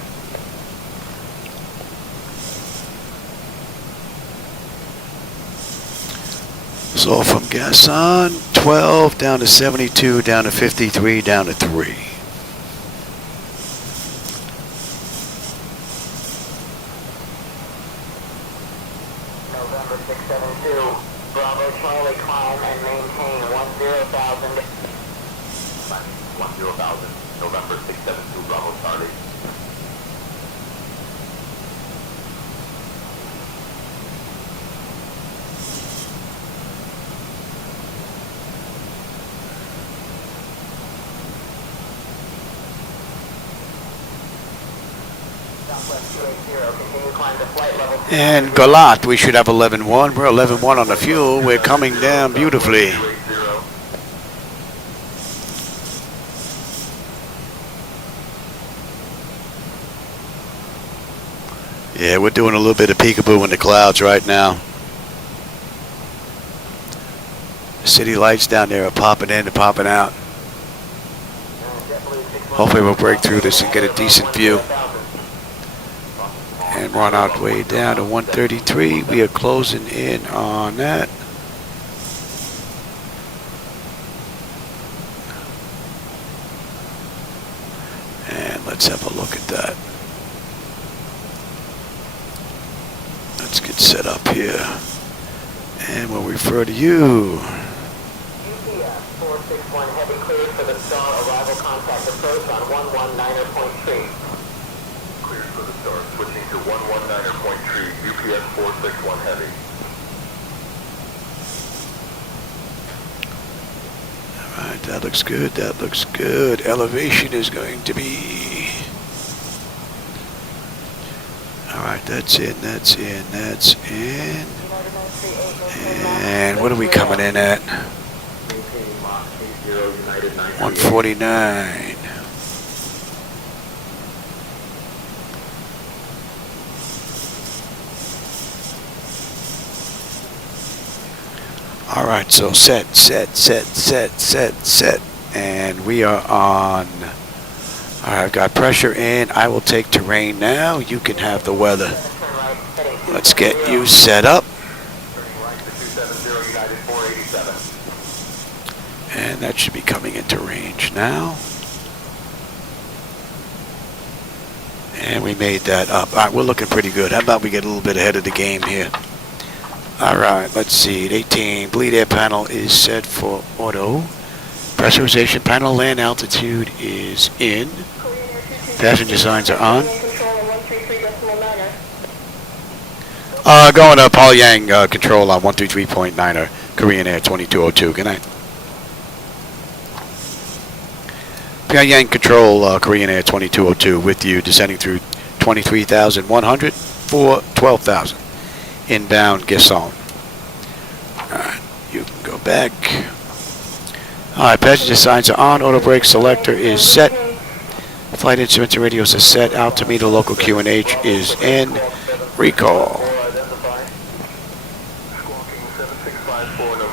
So from gas on, 12 down to 72, down to 53, down to 3. November 672, Bravo Charlie, climb and maintain 10,000. 10,000, November 672, Bravo Charlie. And Galat, we should have 11-1. We're 11-1 on the fuel. We're coming down beautifully. Yeah, we're doing a little bit of peekaboo in the clouds right now. The city lights down there are popping in and popping out. Hopefully we'll break through this and get a decent view. And we're on our way down to 133. We are closing in on that. And let's have a look at that. Let's get set up here. And we'll refer to you. UPS 461 heavy cleared for the Star arrival contact approach on 119.3. Cleared for the Star, switching to 119.3, UPS 461 heavy. Alright, that looks good, that looks good. Elevation is going to be... Alright, that's in, that's in, that's in. And what are we coming in at? 149. Alright, so set. And we are on. Alright, I've got pressure in. I will take terrain now. You can have the weather. Let's get you set up. And that should be coming into range now. And we made that up. Alright, we're looking pretty good. How about we get a little bit ahead of the game here? Alright, let's see. 18. Bleed air panel is set for auto. Pressurization panel land altitude is in. Passenger signs are on. Going to Pyongyang control on 133.9er, Korean Air 2202. Good night. Pyongyang control, Korean Air 2202 with you, descending through 23,100 for 12,000. Inbound Gisson. Alright, you can go back. Alright, passenger signs are on. Auto brake selector is set. Flight instruments and radios are set. Altimeter local QNH is in. Recall.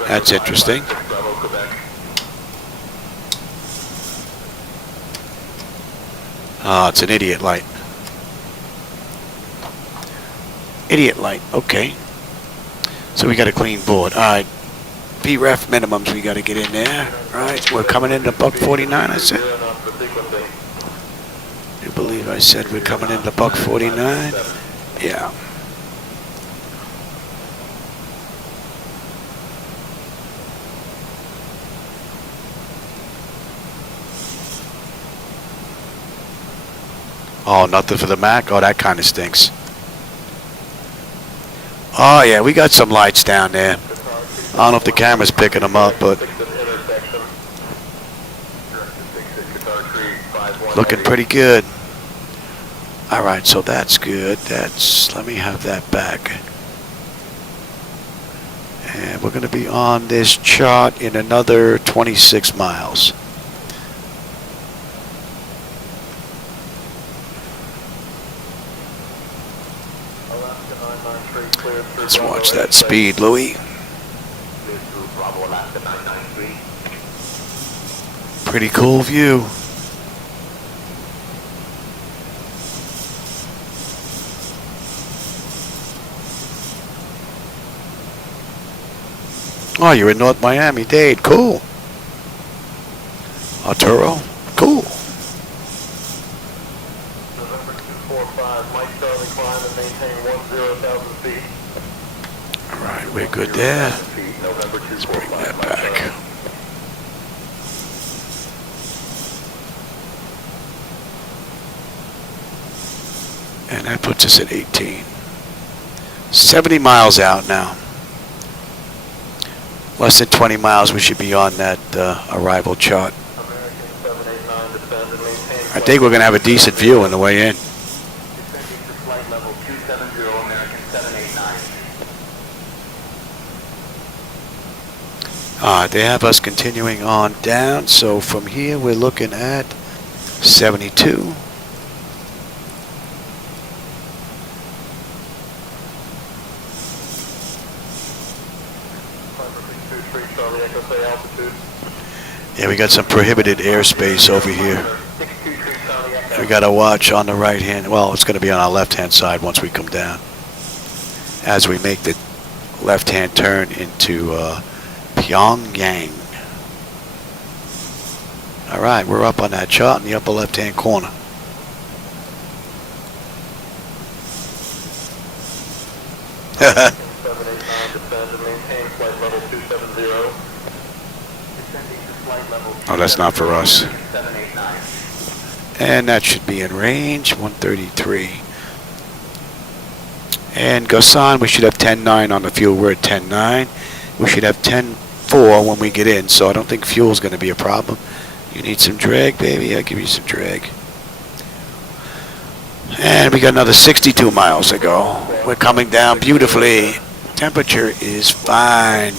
That's interesting. Ah, it's an idiot light. Idiot light, okay. So we got a clean board. Alright. PREF minimums we got to get in there. Alright, we're coming into buck 49, I said. You believe I said we're coming into buck 49? Yeah. Oh, nothing for the Mac? Oh, that kind of stinks. Oh, yeah, we got some lights down there. I don't know if the camera's picking them up, but looking pretty good. Alright, so that's good. Let me have that back. And we're going to be on this chart in another 26 miles. Alaska 993, cleared through Let's Bravo watch that 86. speed, Louis. Cleared through Bravo Alaska 993. Pretty cool view. Oh, you're in North Miami-Dade. Cool. Arturo. Cool. November 245, Mike Charlie, climb and maintain 10,000 feet. All right, we're good there. Feet, November Let's bring 245, that Mike back. Charlie. And that puts us at 18. 70 miles out now. Less than 20 miles, we should be on that arrival chart. American 789, descend and maintain. I think we're going to have a decent view on the way in. Descending to flight level 270, American 789. They have us continuing on down, so from here we're looking at 72. Charlie Echo, say altitude. Yeah, we got some prohibited airspace over here. 623 Charlie Echo. We got to watch on the right hand. Well, it's going to be on our left hand side once we come down. As we make the left hand turn into Pyongyang. All right, we're up on that chart in the upper left hand corner. American 789, descend and maintain flight level 270. Descending to flight level Oh, that's not for us. 789. And that should be in range, 133. And Gosan, we should have 10.9 on the fuel. We're at 10.9. We should have 10.4 when we get in, so I don't think fuel's going to be a problem. You need some drag, baby? I'll give you some drag. And we got another 62 miles to go. We're coming down beautifully. Temperature is fine.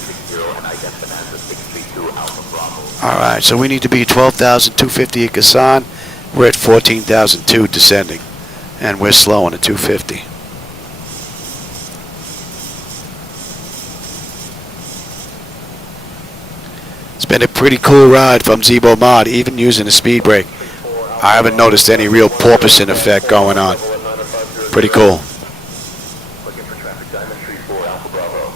All right, so we need to be 12,250 at Gosan. We're at 14,002 descending, and we're slowing at 250. It's been a pretty cool ride from Zibo Mod, even using the speed brake. I haven't noticed any real porpoising effect going on. Pretty cool. Looking for traffic, Diamond Tree 4, Alpha Bravo.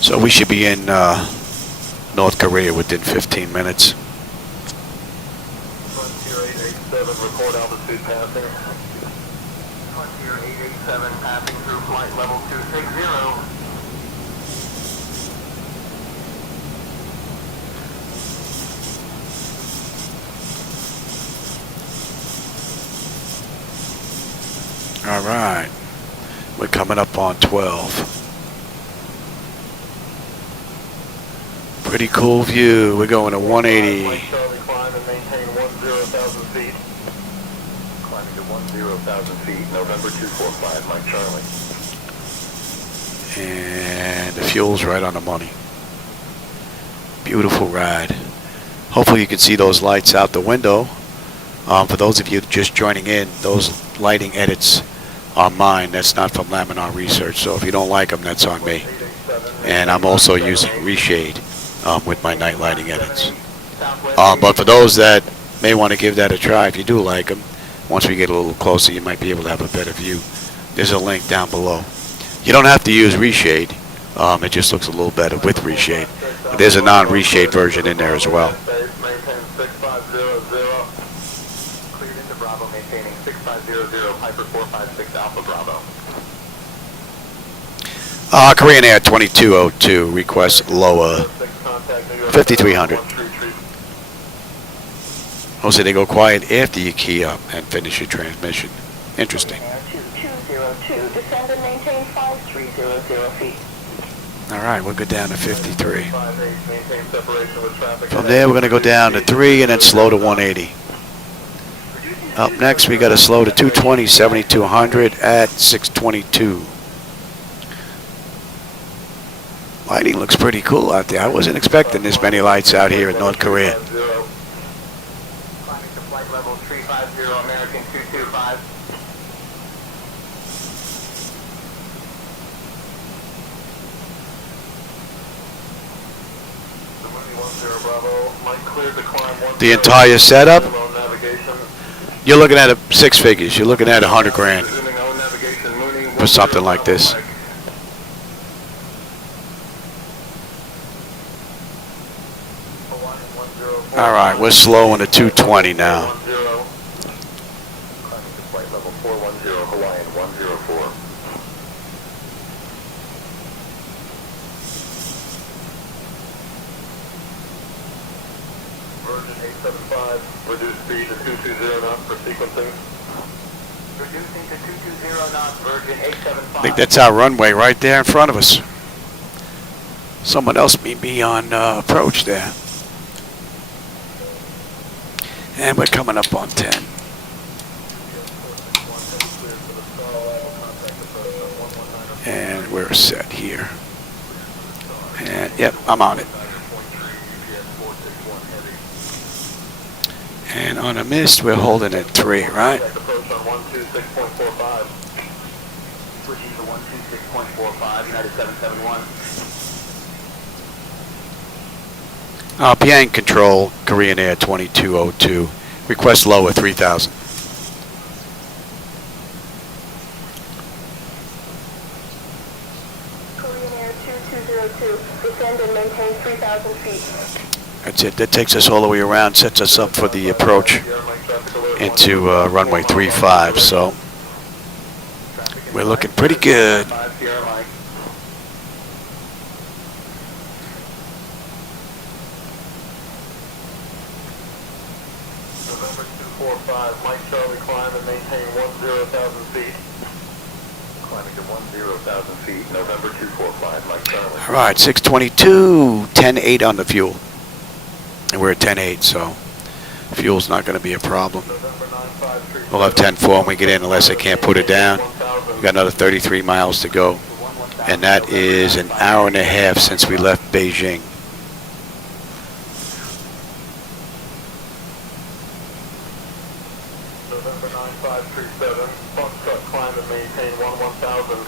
So we should be in North Korea within 15 minutes. Frontier 887, record altitude passing. Frontier 887 passing through flight level 260. All right. We're coming up on 12. Pretty cool view. We're going to 180. Mike Charlie, climb and maintain 10,000 feet. Climbing to 10,000 feet, November 245, Mike Charlie. And the fuel's right on the money. Beautiful ride. Hopefully you can see those lights out the window. For those of you just joining in, those lighting edits are mine. That's not from Laminar Research. So if you don't like them, that's on me. And I'm also using Reshade with my night lighting edits. But for those that may want to give that a try, if you do like them, once we get a little closer, you might be able to have a better view. There's a link down below. You don't have to use Reshade. It just looks a little better with Reshade. But there's a non-Reshade version in there as well. Maintain 6500. Cleared into Bravo, maintaining 6500, Piper 456 Alpha Bravo. Korean Air 2202 requests lower 5300. Jose, they go quiet after you key up and finish your transmission. Interesting. Air 2202, descend and maintain 5300 feet. All right, we'll go down to 53. 58, maintain separation with traffic. From there, we're going to go down to 3 and then slow to 180. Up next, we got to slow to 220, 7200 at 622. Lighting looks pretty cool out there. I wasn't expecting this many lights out here in North Korea. Climbing to flight level 350, American 225. The entire setup, you're looking at 6 figures. You're looking at 100 grand for something like this. All right, we're slowing to 220 now. Flight level 410, Hawaiian 104. Virgin 875, reduce speed to 220 knots for sequencing. Reducing to 220 knots, Virgin 875. I think that's our runway right there in front of us. Someone else meet me on approach there. And we're coming up on 10. And we're set here. And yep, I'm on it. And on a mist, we're holding at 3, right? Approach on 126.45. Switching to 126.45, United 771. Pyongyang Control, Korean Air 2202. Request lower 3,000. Korean Air 2202, descend and maintain 3,000 feet. That's it. That takes us all the way around, sets us up for the approach into runway 35. So we're looking pretty good. November 245, Mike Charlie, climb and maintain 10,000 feet. Climbing to 10,000 feet, November 245, Mike Charlie. All right, 622, 10.8 on the fuel. And we're at 10.8, so fuel's not going to be a problem. We'll have 10.4 when we get in unless I can't put it down. We've got another 33 miles to go. And that is an hour and a half since we left Beijing. November 9537, Foxtrot, climb and maintain 11,000.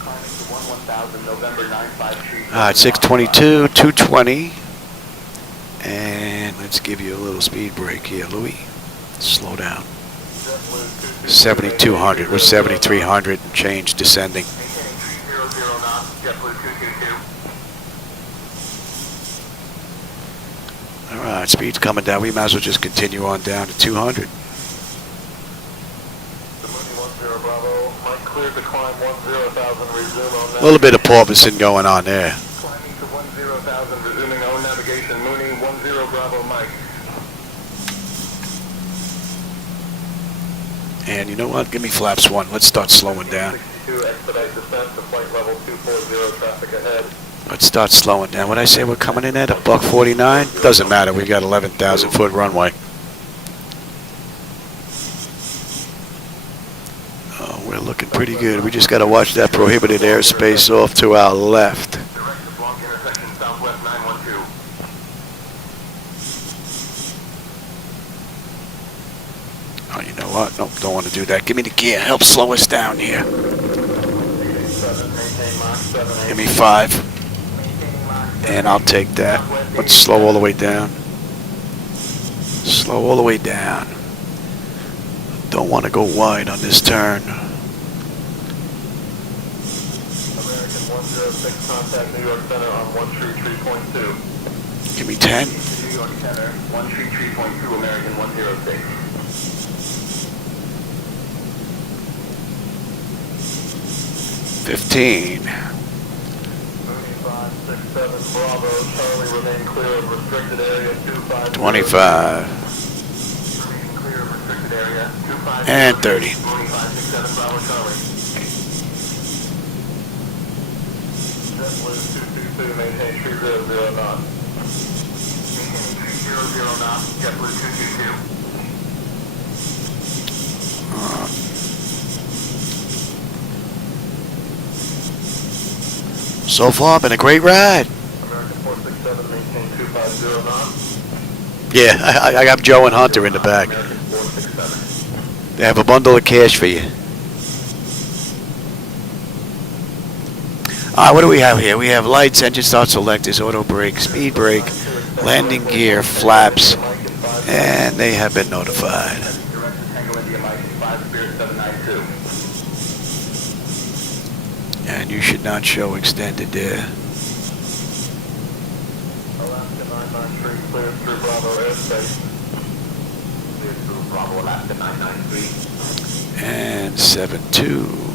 Climbing to 11,000, November 953. All right, 622, 220. And let's give you a little speed break here, Louis. Slow down. 7,200. We're 7,300 and change descending. Maintaining 300 knots, JetBlue 222. All right, speed's coming down. We might as well just continue on down to 200. The Mooney 10 Bravo, Mike cleared to climb 10,000, resume on A little bit of porpoising going on there. Climbing to 10,000, resuming own navigation, Mooney 10 Bravo, Mike. And you know what? Give me flaps 1. Let's start slowing down. 62, expedite descent to flight level 240, traffic ahead. Let's start slowing down. What I say we're coming in at? $149? Doesn't matter. We got 11,000 foot runway. Oh, we're looking pretty good. We just got to watch that prohibited airspace off to our left. Direct to Blanc intersection, Southwest 912. Oh, you know what? Nope, don't want to do that. Give me the gear. Help slow us down here. Give me 5. And I'll take that. Let's slow all the way down. Slow all the way down. Don't want to go wide on this turn. American 106, contact New York Center on 133.2. Give me 10. New York Center, 133.2, American 106. 15. 567 Bravo, Charlie, remain clear of restricted area 25. 25. Remaining clear of restricted area, 25. And 30. 567 Bravo, Charlie. JetBlue 222, maintain 300 knots. Maintaining 300 knots, JetBlue 222. So far, been a great ride. American 467, maintain 250 knots. Yeah, I got Joe and Hunter in the back. American 467. They have a bundle of cash for you. What do we have here? We have lights, engine start selectors, auto brake, speed brake, landing gear, flaps, and they have been notified. Direction Tango India Mike 5 Spirit 792. And you should not show extended there. Alaska 993, clear through Bravo airspace. Clear through Bravo, Alaska 993. And 7-2.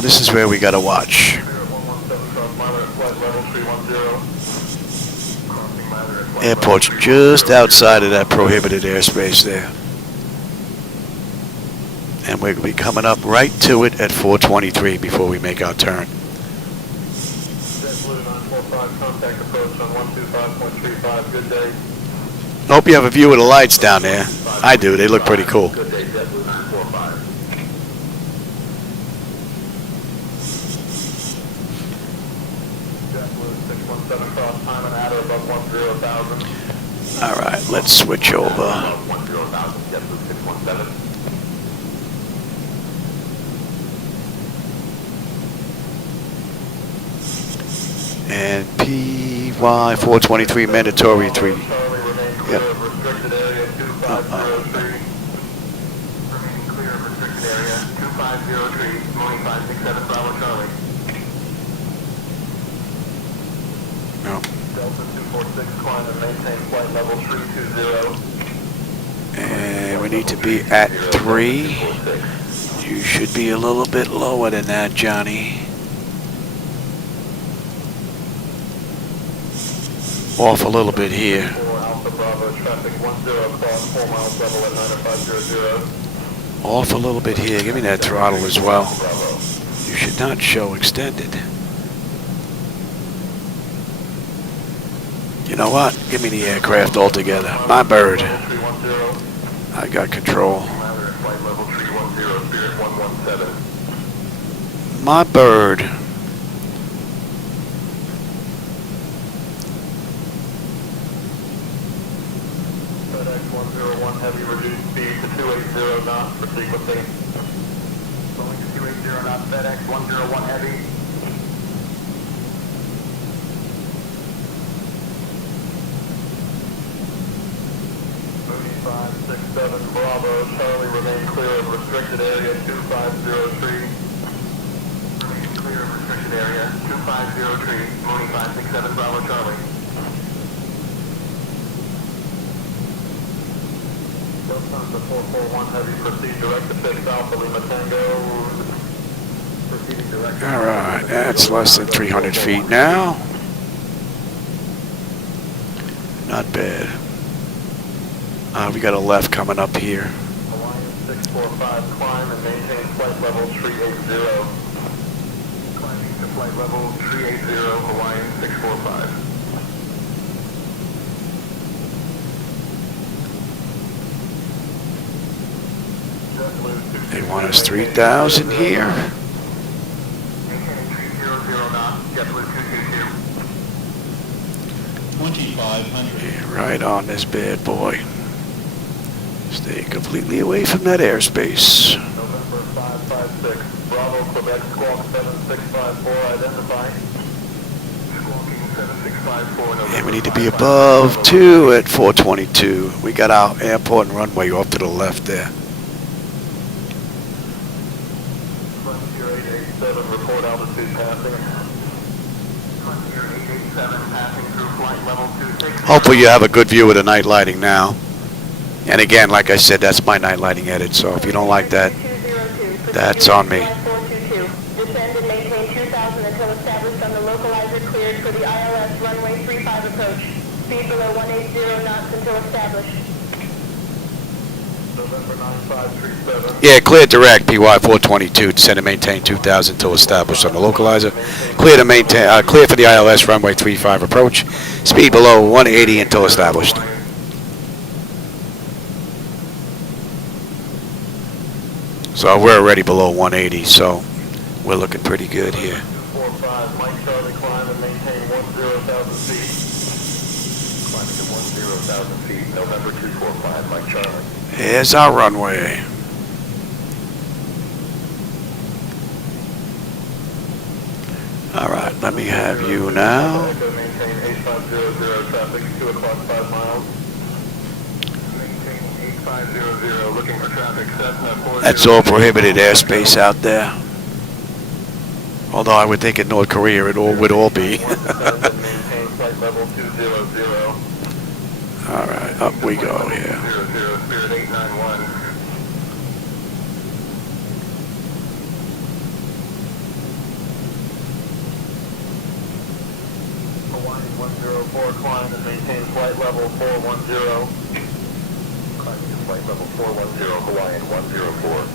This is where we gotta watch. Clear at 117, cross minor at flight level 310. Crossing minor at flight Airport's level just outside of that prohibited airspace there. And we're gonna be coming up right to it at 423 before we make our turn. JetBlue 945, contact approach on 125.35, good day. Hope you have a view of the lights down there. I do, they look pretty cool. Good day, JetBlue 945. JetBlue 617, cross time and at or above 10,000. Alright, let's switch over. Above 10,000, JetBlue 617. And PY 423 mandatory 3. Charlie, remain Yep. clear of restricted area 2503. Remaining clear of restricted area 2503, moving 567 Bravo Charlie. No. Delta 246, climb and maintain flight level 320. And we need to be at 3. You should be a little bit lower than that, Johnny. Off a little bit here. 4 Alpha Bravo, traffic 10, cross 4 miles level at 90500. Off a little bit here. Give me that throttle as well. Bravo. You should not show extended. You know what? Give me the aircraft altogether. My bird. 310. I got control. Minor at flight level 310, Spirit 117. My bird. FedEx 101 heavy, reduced speed to 280 knots for sequencing. Going to 280 knots, FedEx 101 heavy. Moving 567 Bravo, Charlie, remain clear of restricted area 2503. Remain clear of restricted area 2503, moving 567 Bravo, Charlie. Lufthansa 441 heavy, proceed direct to 6 Alpha Lima Tango. Proceeding direct to Alright, that's less than 300 feet now. Not bad. We got a left coming up here. Hawaiian 645, climb and maintain flight level 380. Climbing to flight level 380, Hawaiian 645. They want us 3,000 here. Maintaining 300 knots, JetBlue 222. 2,500. Yeah, right on this bad boy. Stay completely away from that airspace. November 556, Bravo, Quebec, Squawk 7654, identify. Squawking 7654, November. And we need to be above 2 at 422. We got our airport and runway off to the left there. Frontier 887, report altitude passing. Frontier 887, passing through flight level 26. Hopefully you have a good view of the night lighting now. And again, like I said, that's my night lighting edit, so if you don't like that, that's on me. Descend and maintain 2000 until established on the localizer cleared for the ILS runway 35 approach. Speed below 180 knots until established. November 9537. Yeah, clear direct, PY 422, descend and maintain 2000 until established on the localizer. Clear to maintain, clear for the ILS runway 35 approach. Speed below 180 until established. So we're already below 180, so we're looking pretty good here. 245, Mike Charlie, climb and maintain 10,000 feet. Climbing to 10,000 feet, November 245, Mike Charlie. Here's our runway. All right, let me have you now. Maintain 8500 traffic, 2 o'clock, 5 miles. Maintain 8500, looking for traffic, Cessna 40. That's all prohibited airspace out there. Although I would think in North Korea it all would all be. Maintain flight level 200. All right, up we go here. 00, Spirit 891. Hawaii 104, climb and maintain flight level 410. Climbing to flight level 410, Hawaiian 104.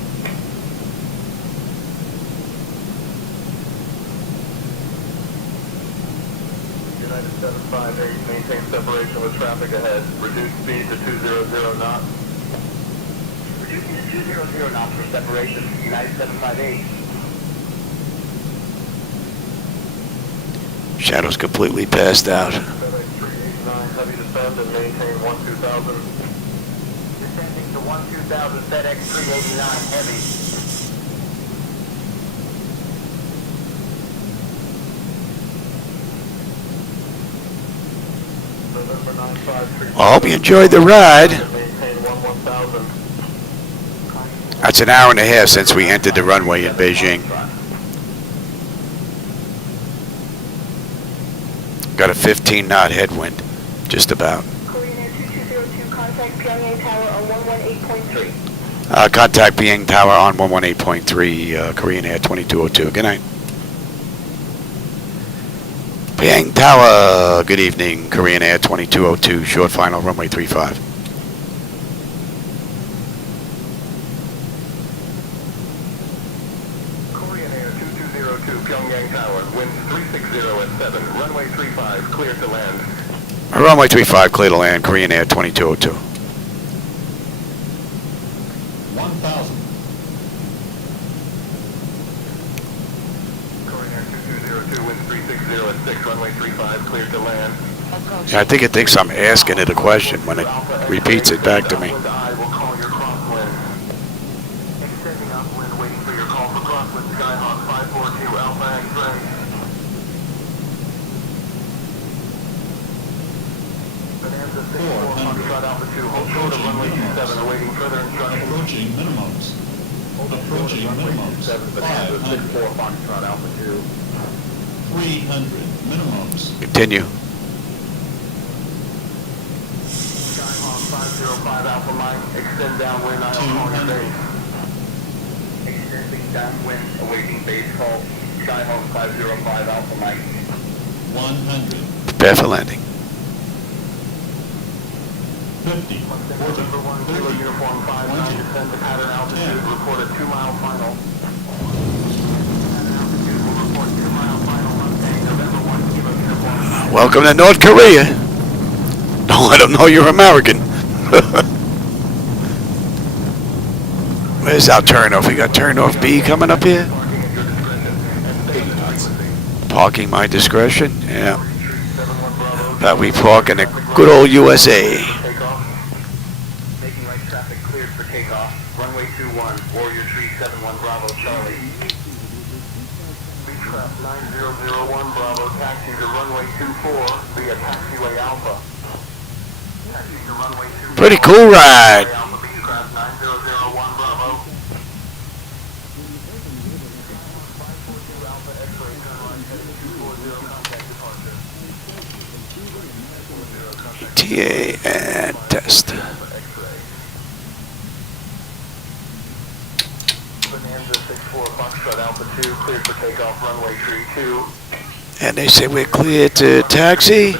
United 758, maintain separation with traffic ahead. Reduce speed to 200 knots. Reducing to 200 knots for separation. United 758. Shadow's completely passed out. FedEx 389, heavy descend and maintain 12,000. Descending to 12,000, FedEx 389, heavy. November 953. I hope you enjoyed the ride. Maintain 11,000. That's an hour and a half since we entered the runway in Beijing. Got a 15-knot headwind, just about. Korean Air 2202, contact Pyongyang Tower on 118.3. Contact Pyongyang Tower on 118.3, Korean Air 2202. Good night. Pyongyang Tower, good evening, Korean Air 2202, short final, runway 35. Korean Air 2202, Pyongyang Tower, winds 360 at 7, runway 35, clear to land. Runway 35, clear to land, Korean Air 2202. 1,000. Korean Air 2202, winds 360 at 6, runway 35, clear to land. Yeah, I think it thinks I'm asking it a question when it repeats it back to me. I will call your crosswind. Extending upwind, waiting for your call for crosswind, Skyhawk 542, Alpha X-ray. Bonanza 64, Foxtrot Alpha 2, hold short of runway 27, awaiting further instructions. Approaching minimums. Approaching minimums. 500. 64, Foxtrot Alpha 2. 300 minimums. Continue. Skyhawk 505 Alpha Mike, extend downwind, I will call your base. Extending downwind, awaiting base call. Skyhawk 505 Alpha Mike. 100. Prepare for landing. 50. November 1, Kilo 40. Uniform 59, 20. descend to pattern altitude, 10. report a 2-mile final. Pattern altitude will report 2-mile final, Mustang, November 1, Kilo Uniform. Welcome to North Korea. Don't let them know you're American. Where's our turnoff? We got turnoff B coming up here. Parking my discretion. Yeah. That we park in the good old USA. Takeoff. Making right traffic cleared for takeoff. Runway 21, Warrior Tree 71 Bravo Charlie. Beechcraft 9001 Bravo, taxi to runway 24 via taxiway Alpha. Taxi to runway 24. Pretty cool ride. Alpha Beechcraft 9001 Bravo. 542 Alpha X-ray, turn right, heading 240, contact departure. TA and test. Bonanza 64, Foxtrot Alpha 2, cleared for takeoff, runway 32. And they say we're clear to taxi.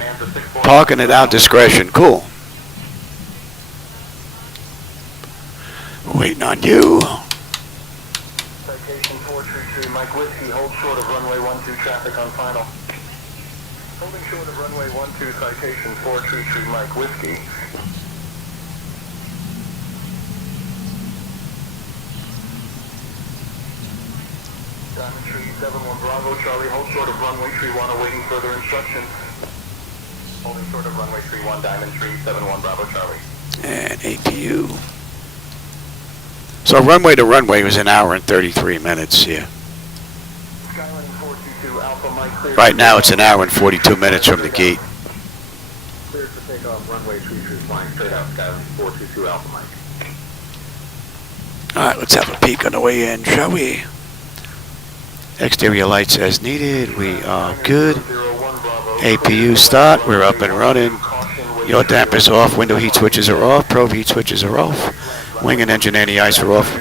Parking at our discretion. Cool. Waiting on you. Citation 433, Mike Whiskey, hold short of runway 12, traffic on final. Holding short of runway 12, citation 433, Mike Whiskey. Diamond Tree 71 Bravo, Charlie, hold short of runway tree 1, awaiting further instructions. Holding short of runway tree 1, Diamond Tree 71 Bravo, Charlie. And APU. So runway to runway was an hour and 33 minutes here. Skyline 422 Alpha, Mike, clear. Right now it's an hour and 42 minutes from the gate. Cleared for takeoff, runway tree flying straight out, Skyline 422 Alpha, Mike. Alright, let's have a peek on the way in, shall we? Exterior lights as needed. We are good. APU start. We're up and running. Yaw dampers off. Window heat switches are off. Probe heat switches are off. Wing and engine anti-ice are off.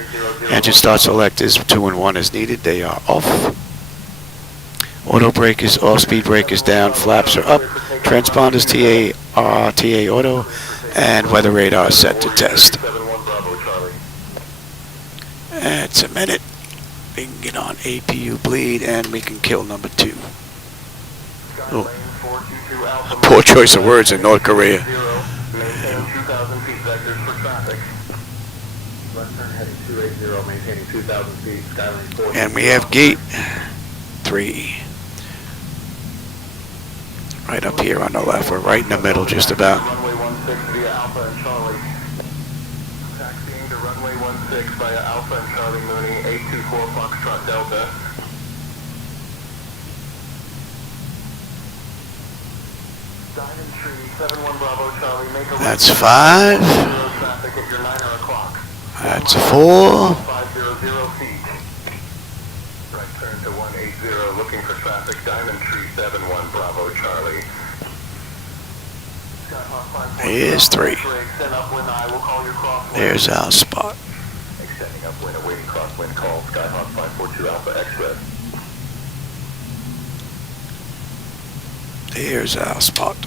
Engine start selectors 2 and 1 as needed. They are off. Auto brake is off. Speed brake is down. Flaps are up. Transponders TA auto. And weather radar set to test. It's a minute. We can get on APU bleed and we can kill number 2. Oh. Poor choice of words in North Korea. Maintaining 2,000 feet vectors for traffic. Left turn heading 280, maintaining 2,000 feet, Skyline 4. And we have gate 3. Right up here on the left. We're right in the middle just about. Runway 16 via Alpha and Charlie. Taxiing to runway 16 via Alpha and Charlie Mooney, 824 Foxtrot Delta. Diamond Tree 71 Bravo Charlie, make a That's 5. traffic at your 9 o'clock. That's 4. 500 feet. Right turn to 180, looking for traffic. Diamond Tree 71 Bravo Charlie. Here's 3. Extend upwind, I will call your crosswind. There's our spot. Extending upwind, awaiting crosswind call. Skyhawk 542 Alpha Express. There's our spot.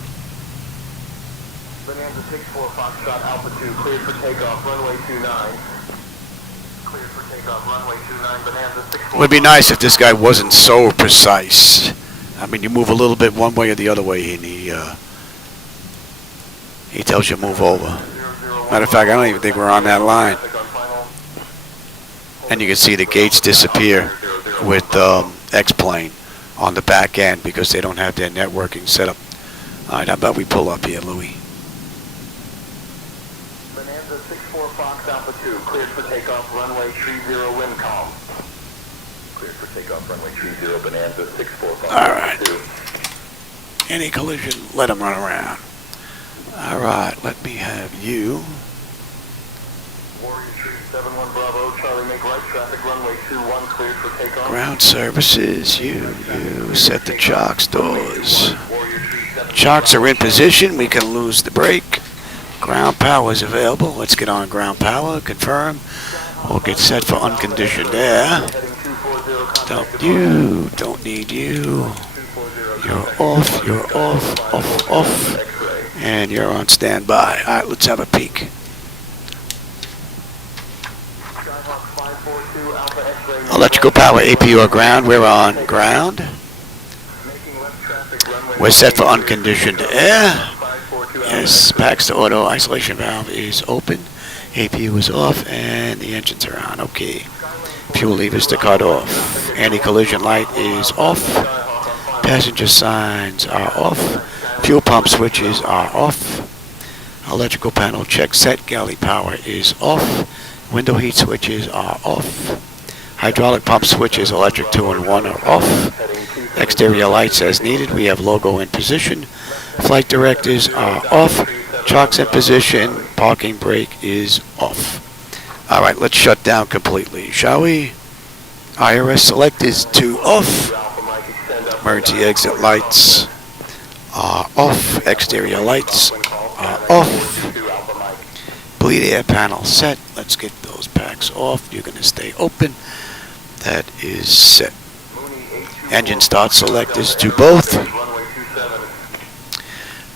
Bonanza 64 Foxtrot Alpha 2, cleared for takeoff, runway 29. Cleared for takeoff, runway 29, Bonanza 64. It would be nice if this guy wasn't so precise. I mean, you move a little bit one way or the other way and he tells you to move over. Matter of fact, I don't even think we're on that line. And you can see the gates disappear with X-Plane on the back end because they don't have their networking set up. Alright, how about we pull up here, Louis? Bonanza 64 Fox Alpha 2, cleared for takeoff, runway 30 wind calm. Cleared for takeoff, runway 30 Bonanza 64 Fox Alright. Alpha 2. Any collision, let them run around. Alright, let me have you. Warrior Tree 71 Bravo, Charlie, make right traffic, runway 21, cleared for takeoff. Ground services, you set the chocks doors. Chocks are in position, we can lose the brake. Ground power is available. Let's get on ground power, confirm. We'll get set for unconditioned air. Don't need you. You're off, off. And you're on standby. Alright, let's have a peek. Electrical power, APU or ground. We're on ground. We're set for unconditioned air. Yes, Paxton auto isolation valve is open. APU is off and the engines are on. Okay. Fuel levers to cut off. Anti-collision light is off. Passenger signs are off. Fuel pump switches are off. Electrical panel check set. Galley power is off. Window heat switches are off. Hydraulic pump switches, electric 2 and 1 are off. Exterior lights as needed. We have logo in position. Flight directors are off. Chocks in position. Parking brake is off. Alright, let's shut down completely, shall we? IRS selectors 2 off. Emergency exit lights are off. Exterior lights are off. Bleed air panel set. Let's get those packs off. You're going to stay open. That is set. Engine start selectors to both.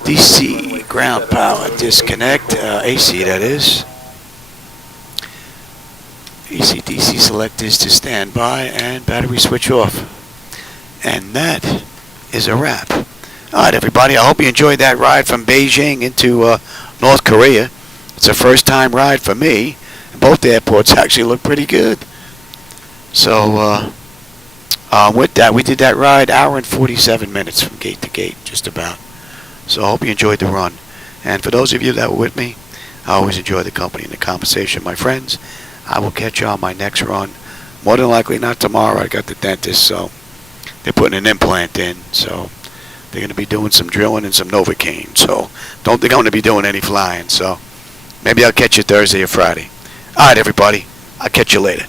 DC ground power disconnect. AC that is. AC/DC selectors to standby and battery switch off. And that is a wrap. Alright everybody, I hope you enjoyed that ride from Beijing into North Korea. It's a first time ride for me. Both airports actually look pretty good. So With that, we did that ride hour and 47 minutes from gate to gate, just about. So I hope you enjoyed the run. And for those of you that were with me, I always enjoy the company and the conversation. My friends, I will catch you on my next run. More than likely not tomorrow. I got the dentist, so they're putting an implant in. So they're going to be doing some drilling and some Novocaine. So don't think I'm going to be doing any flying. So maybe I'll catch you Thursday or Friday. All right, everybody. I'll catch you later.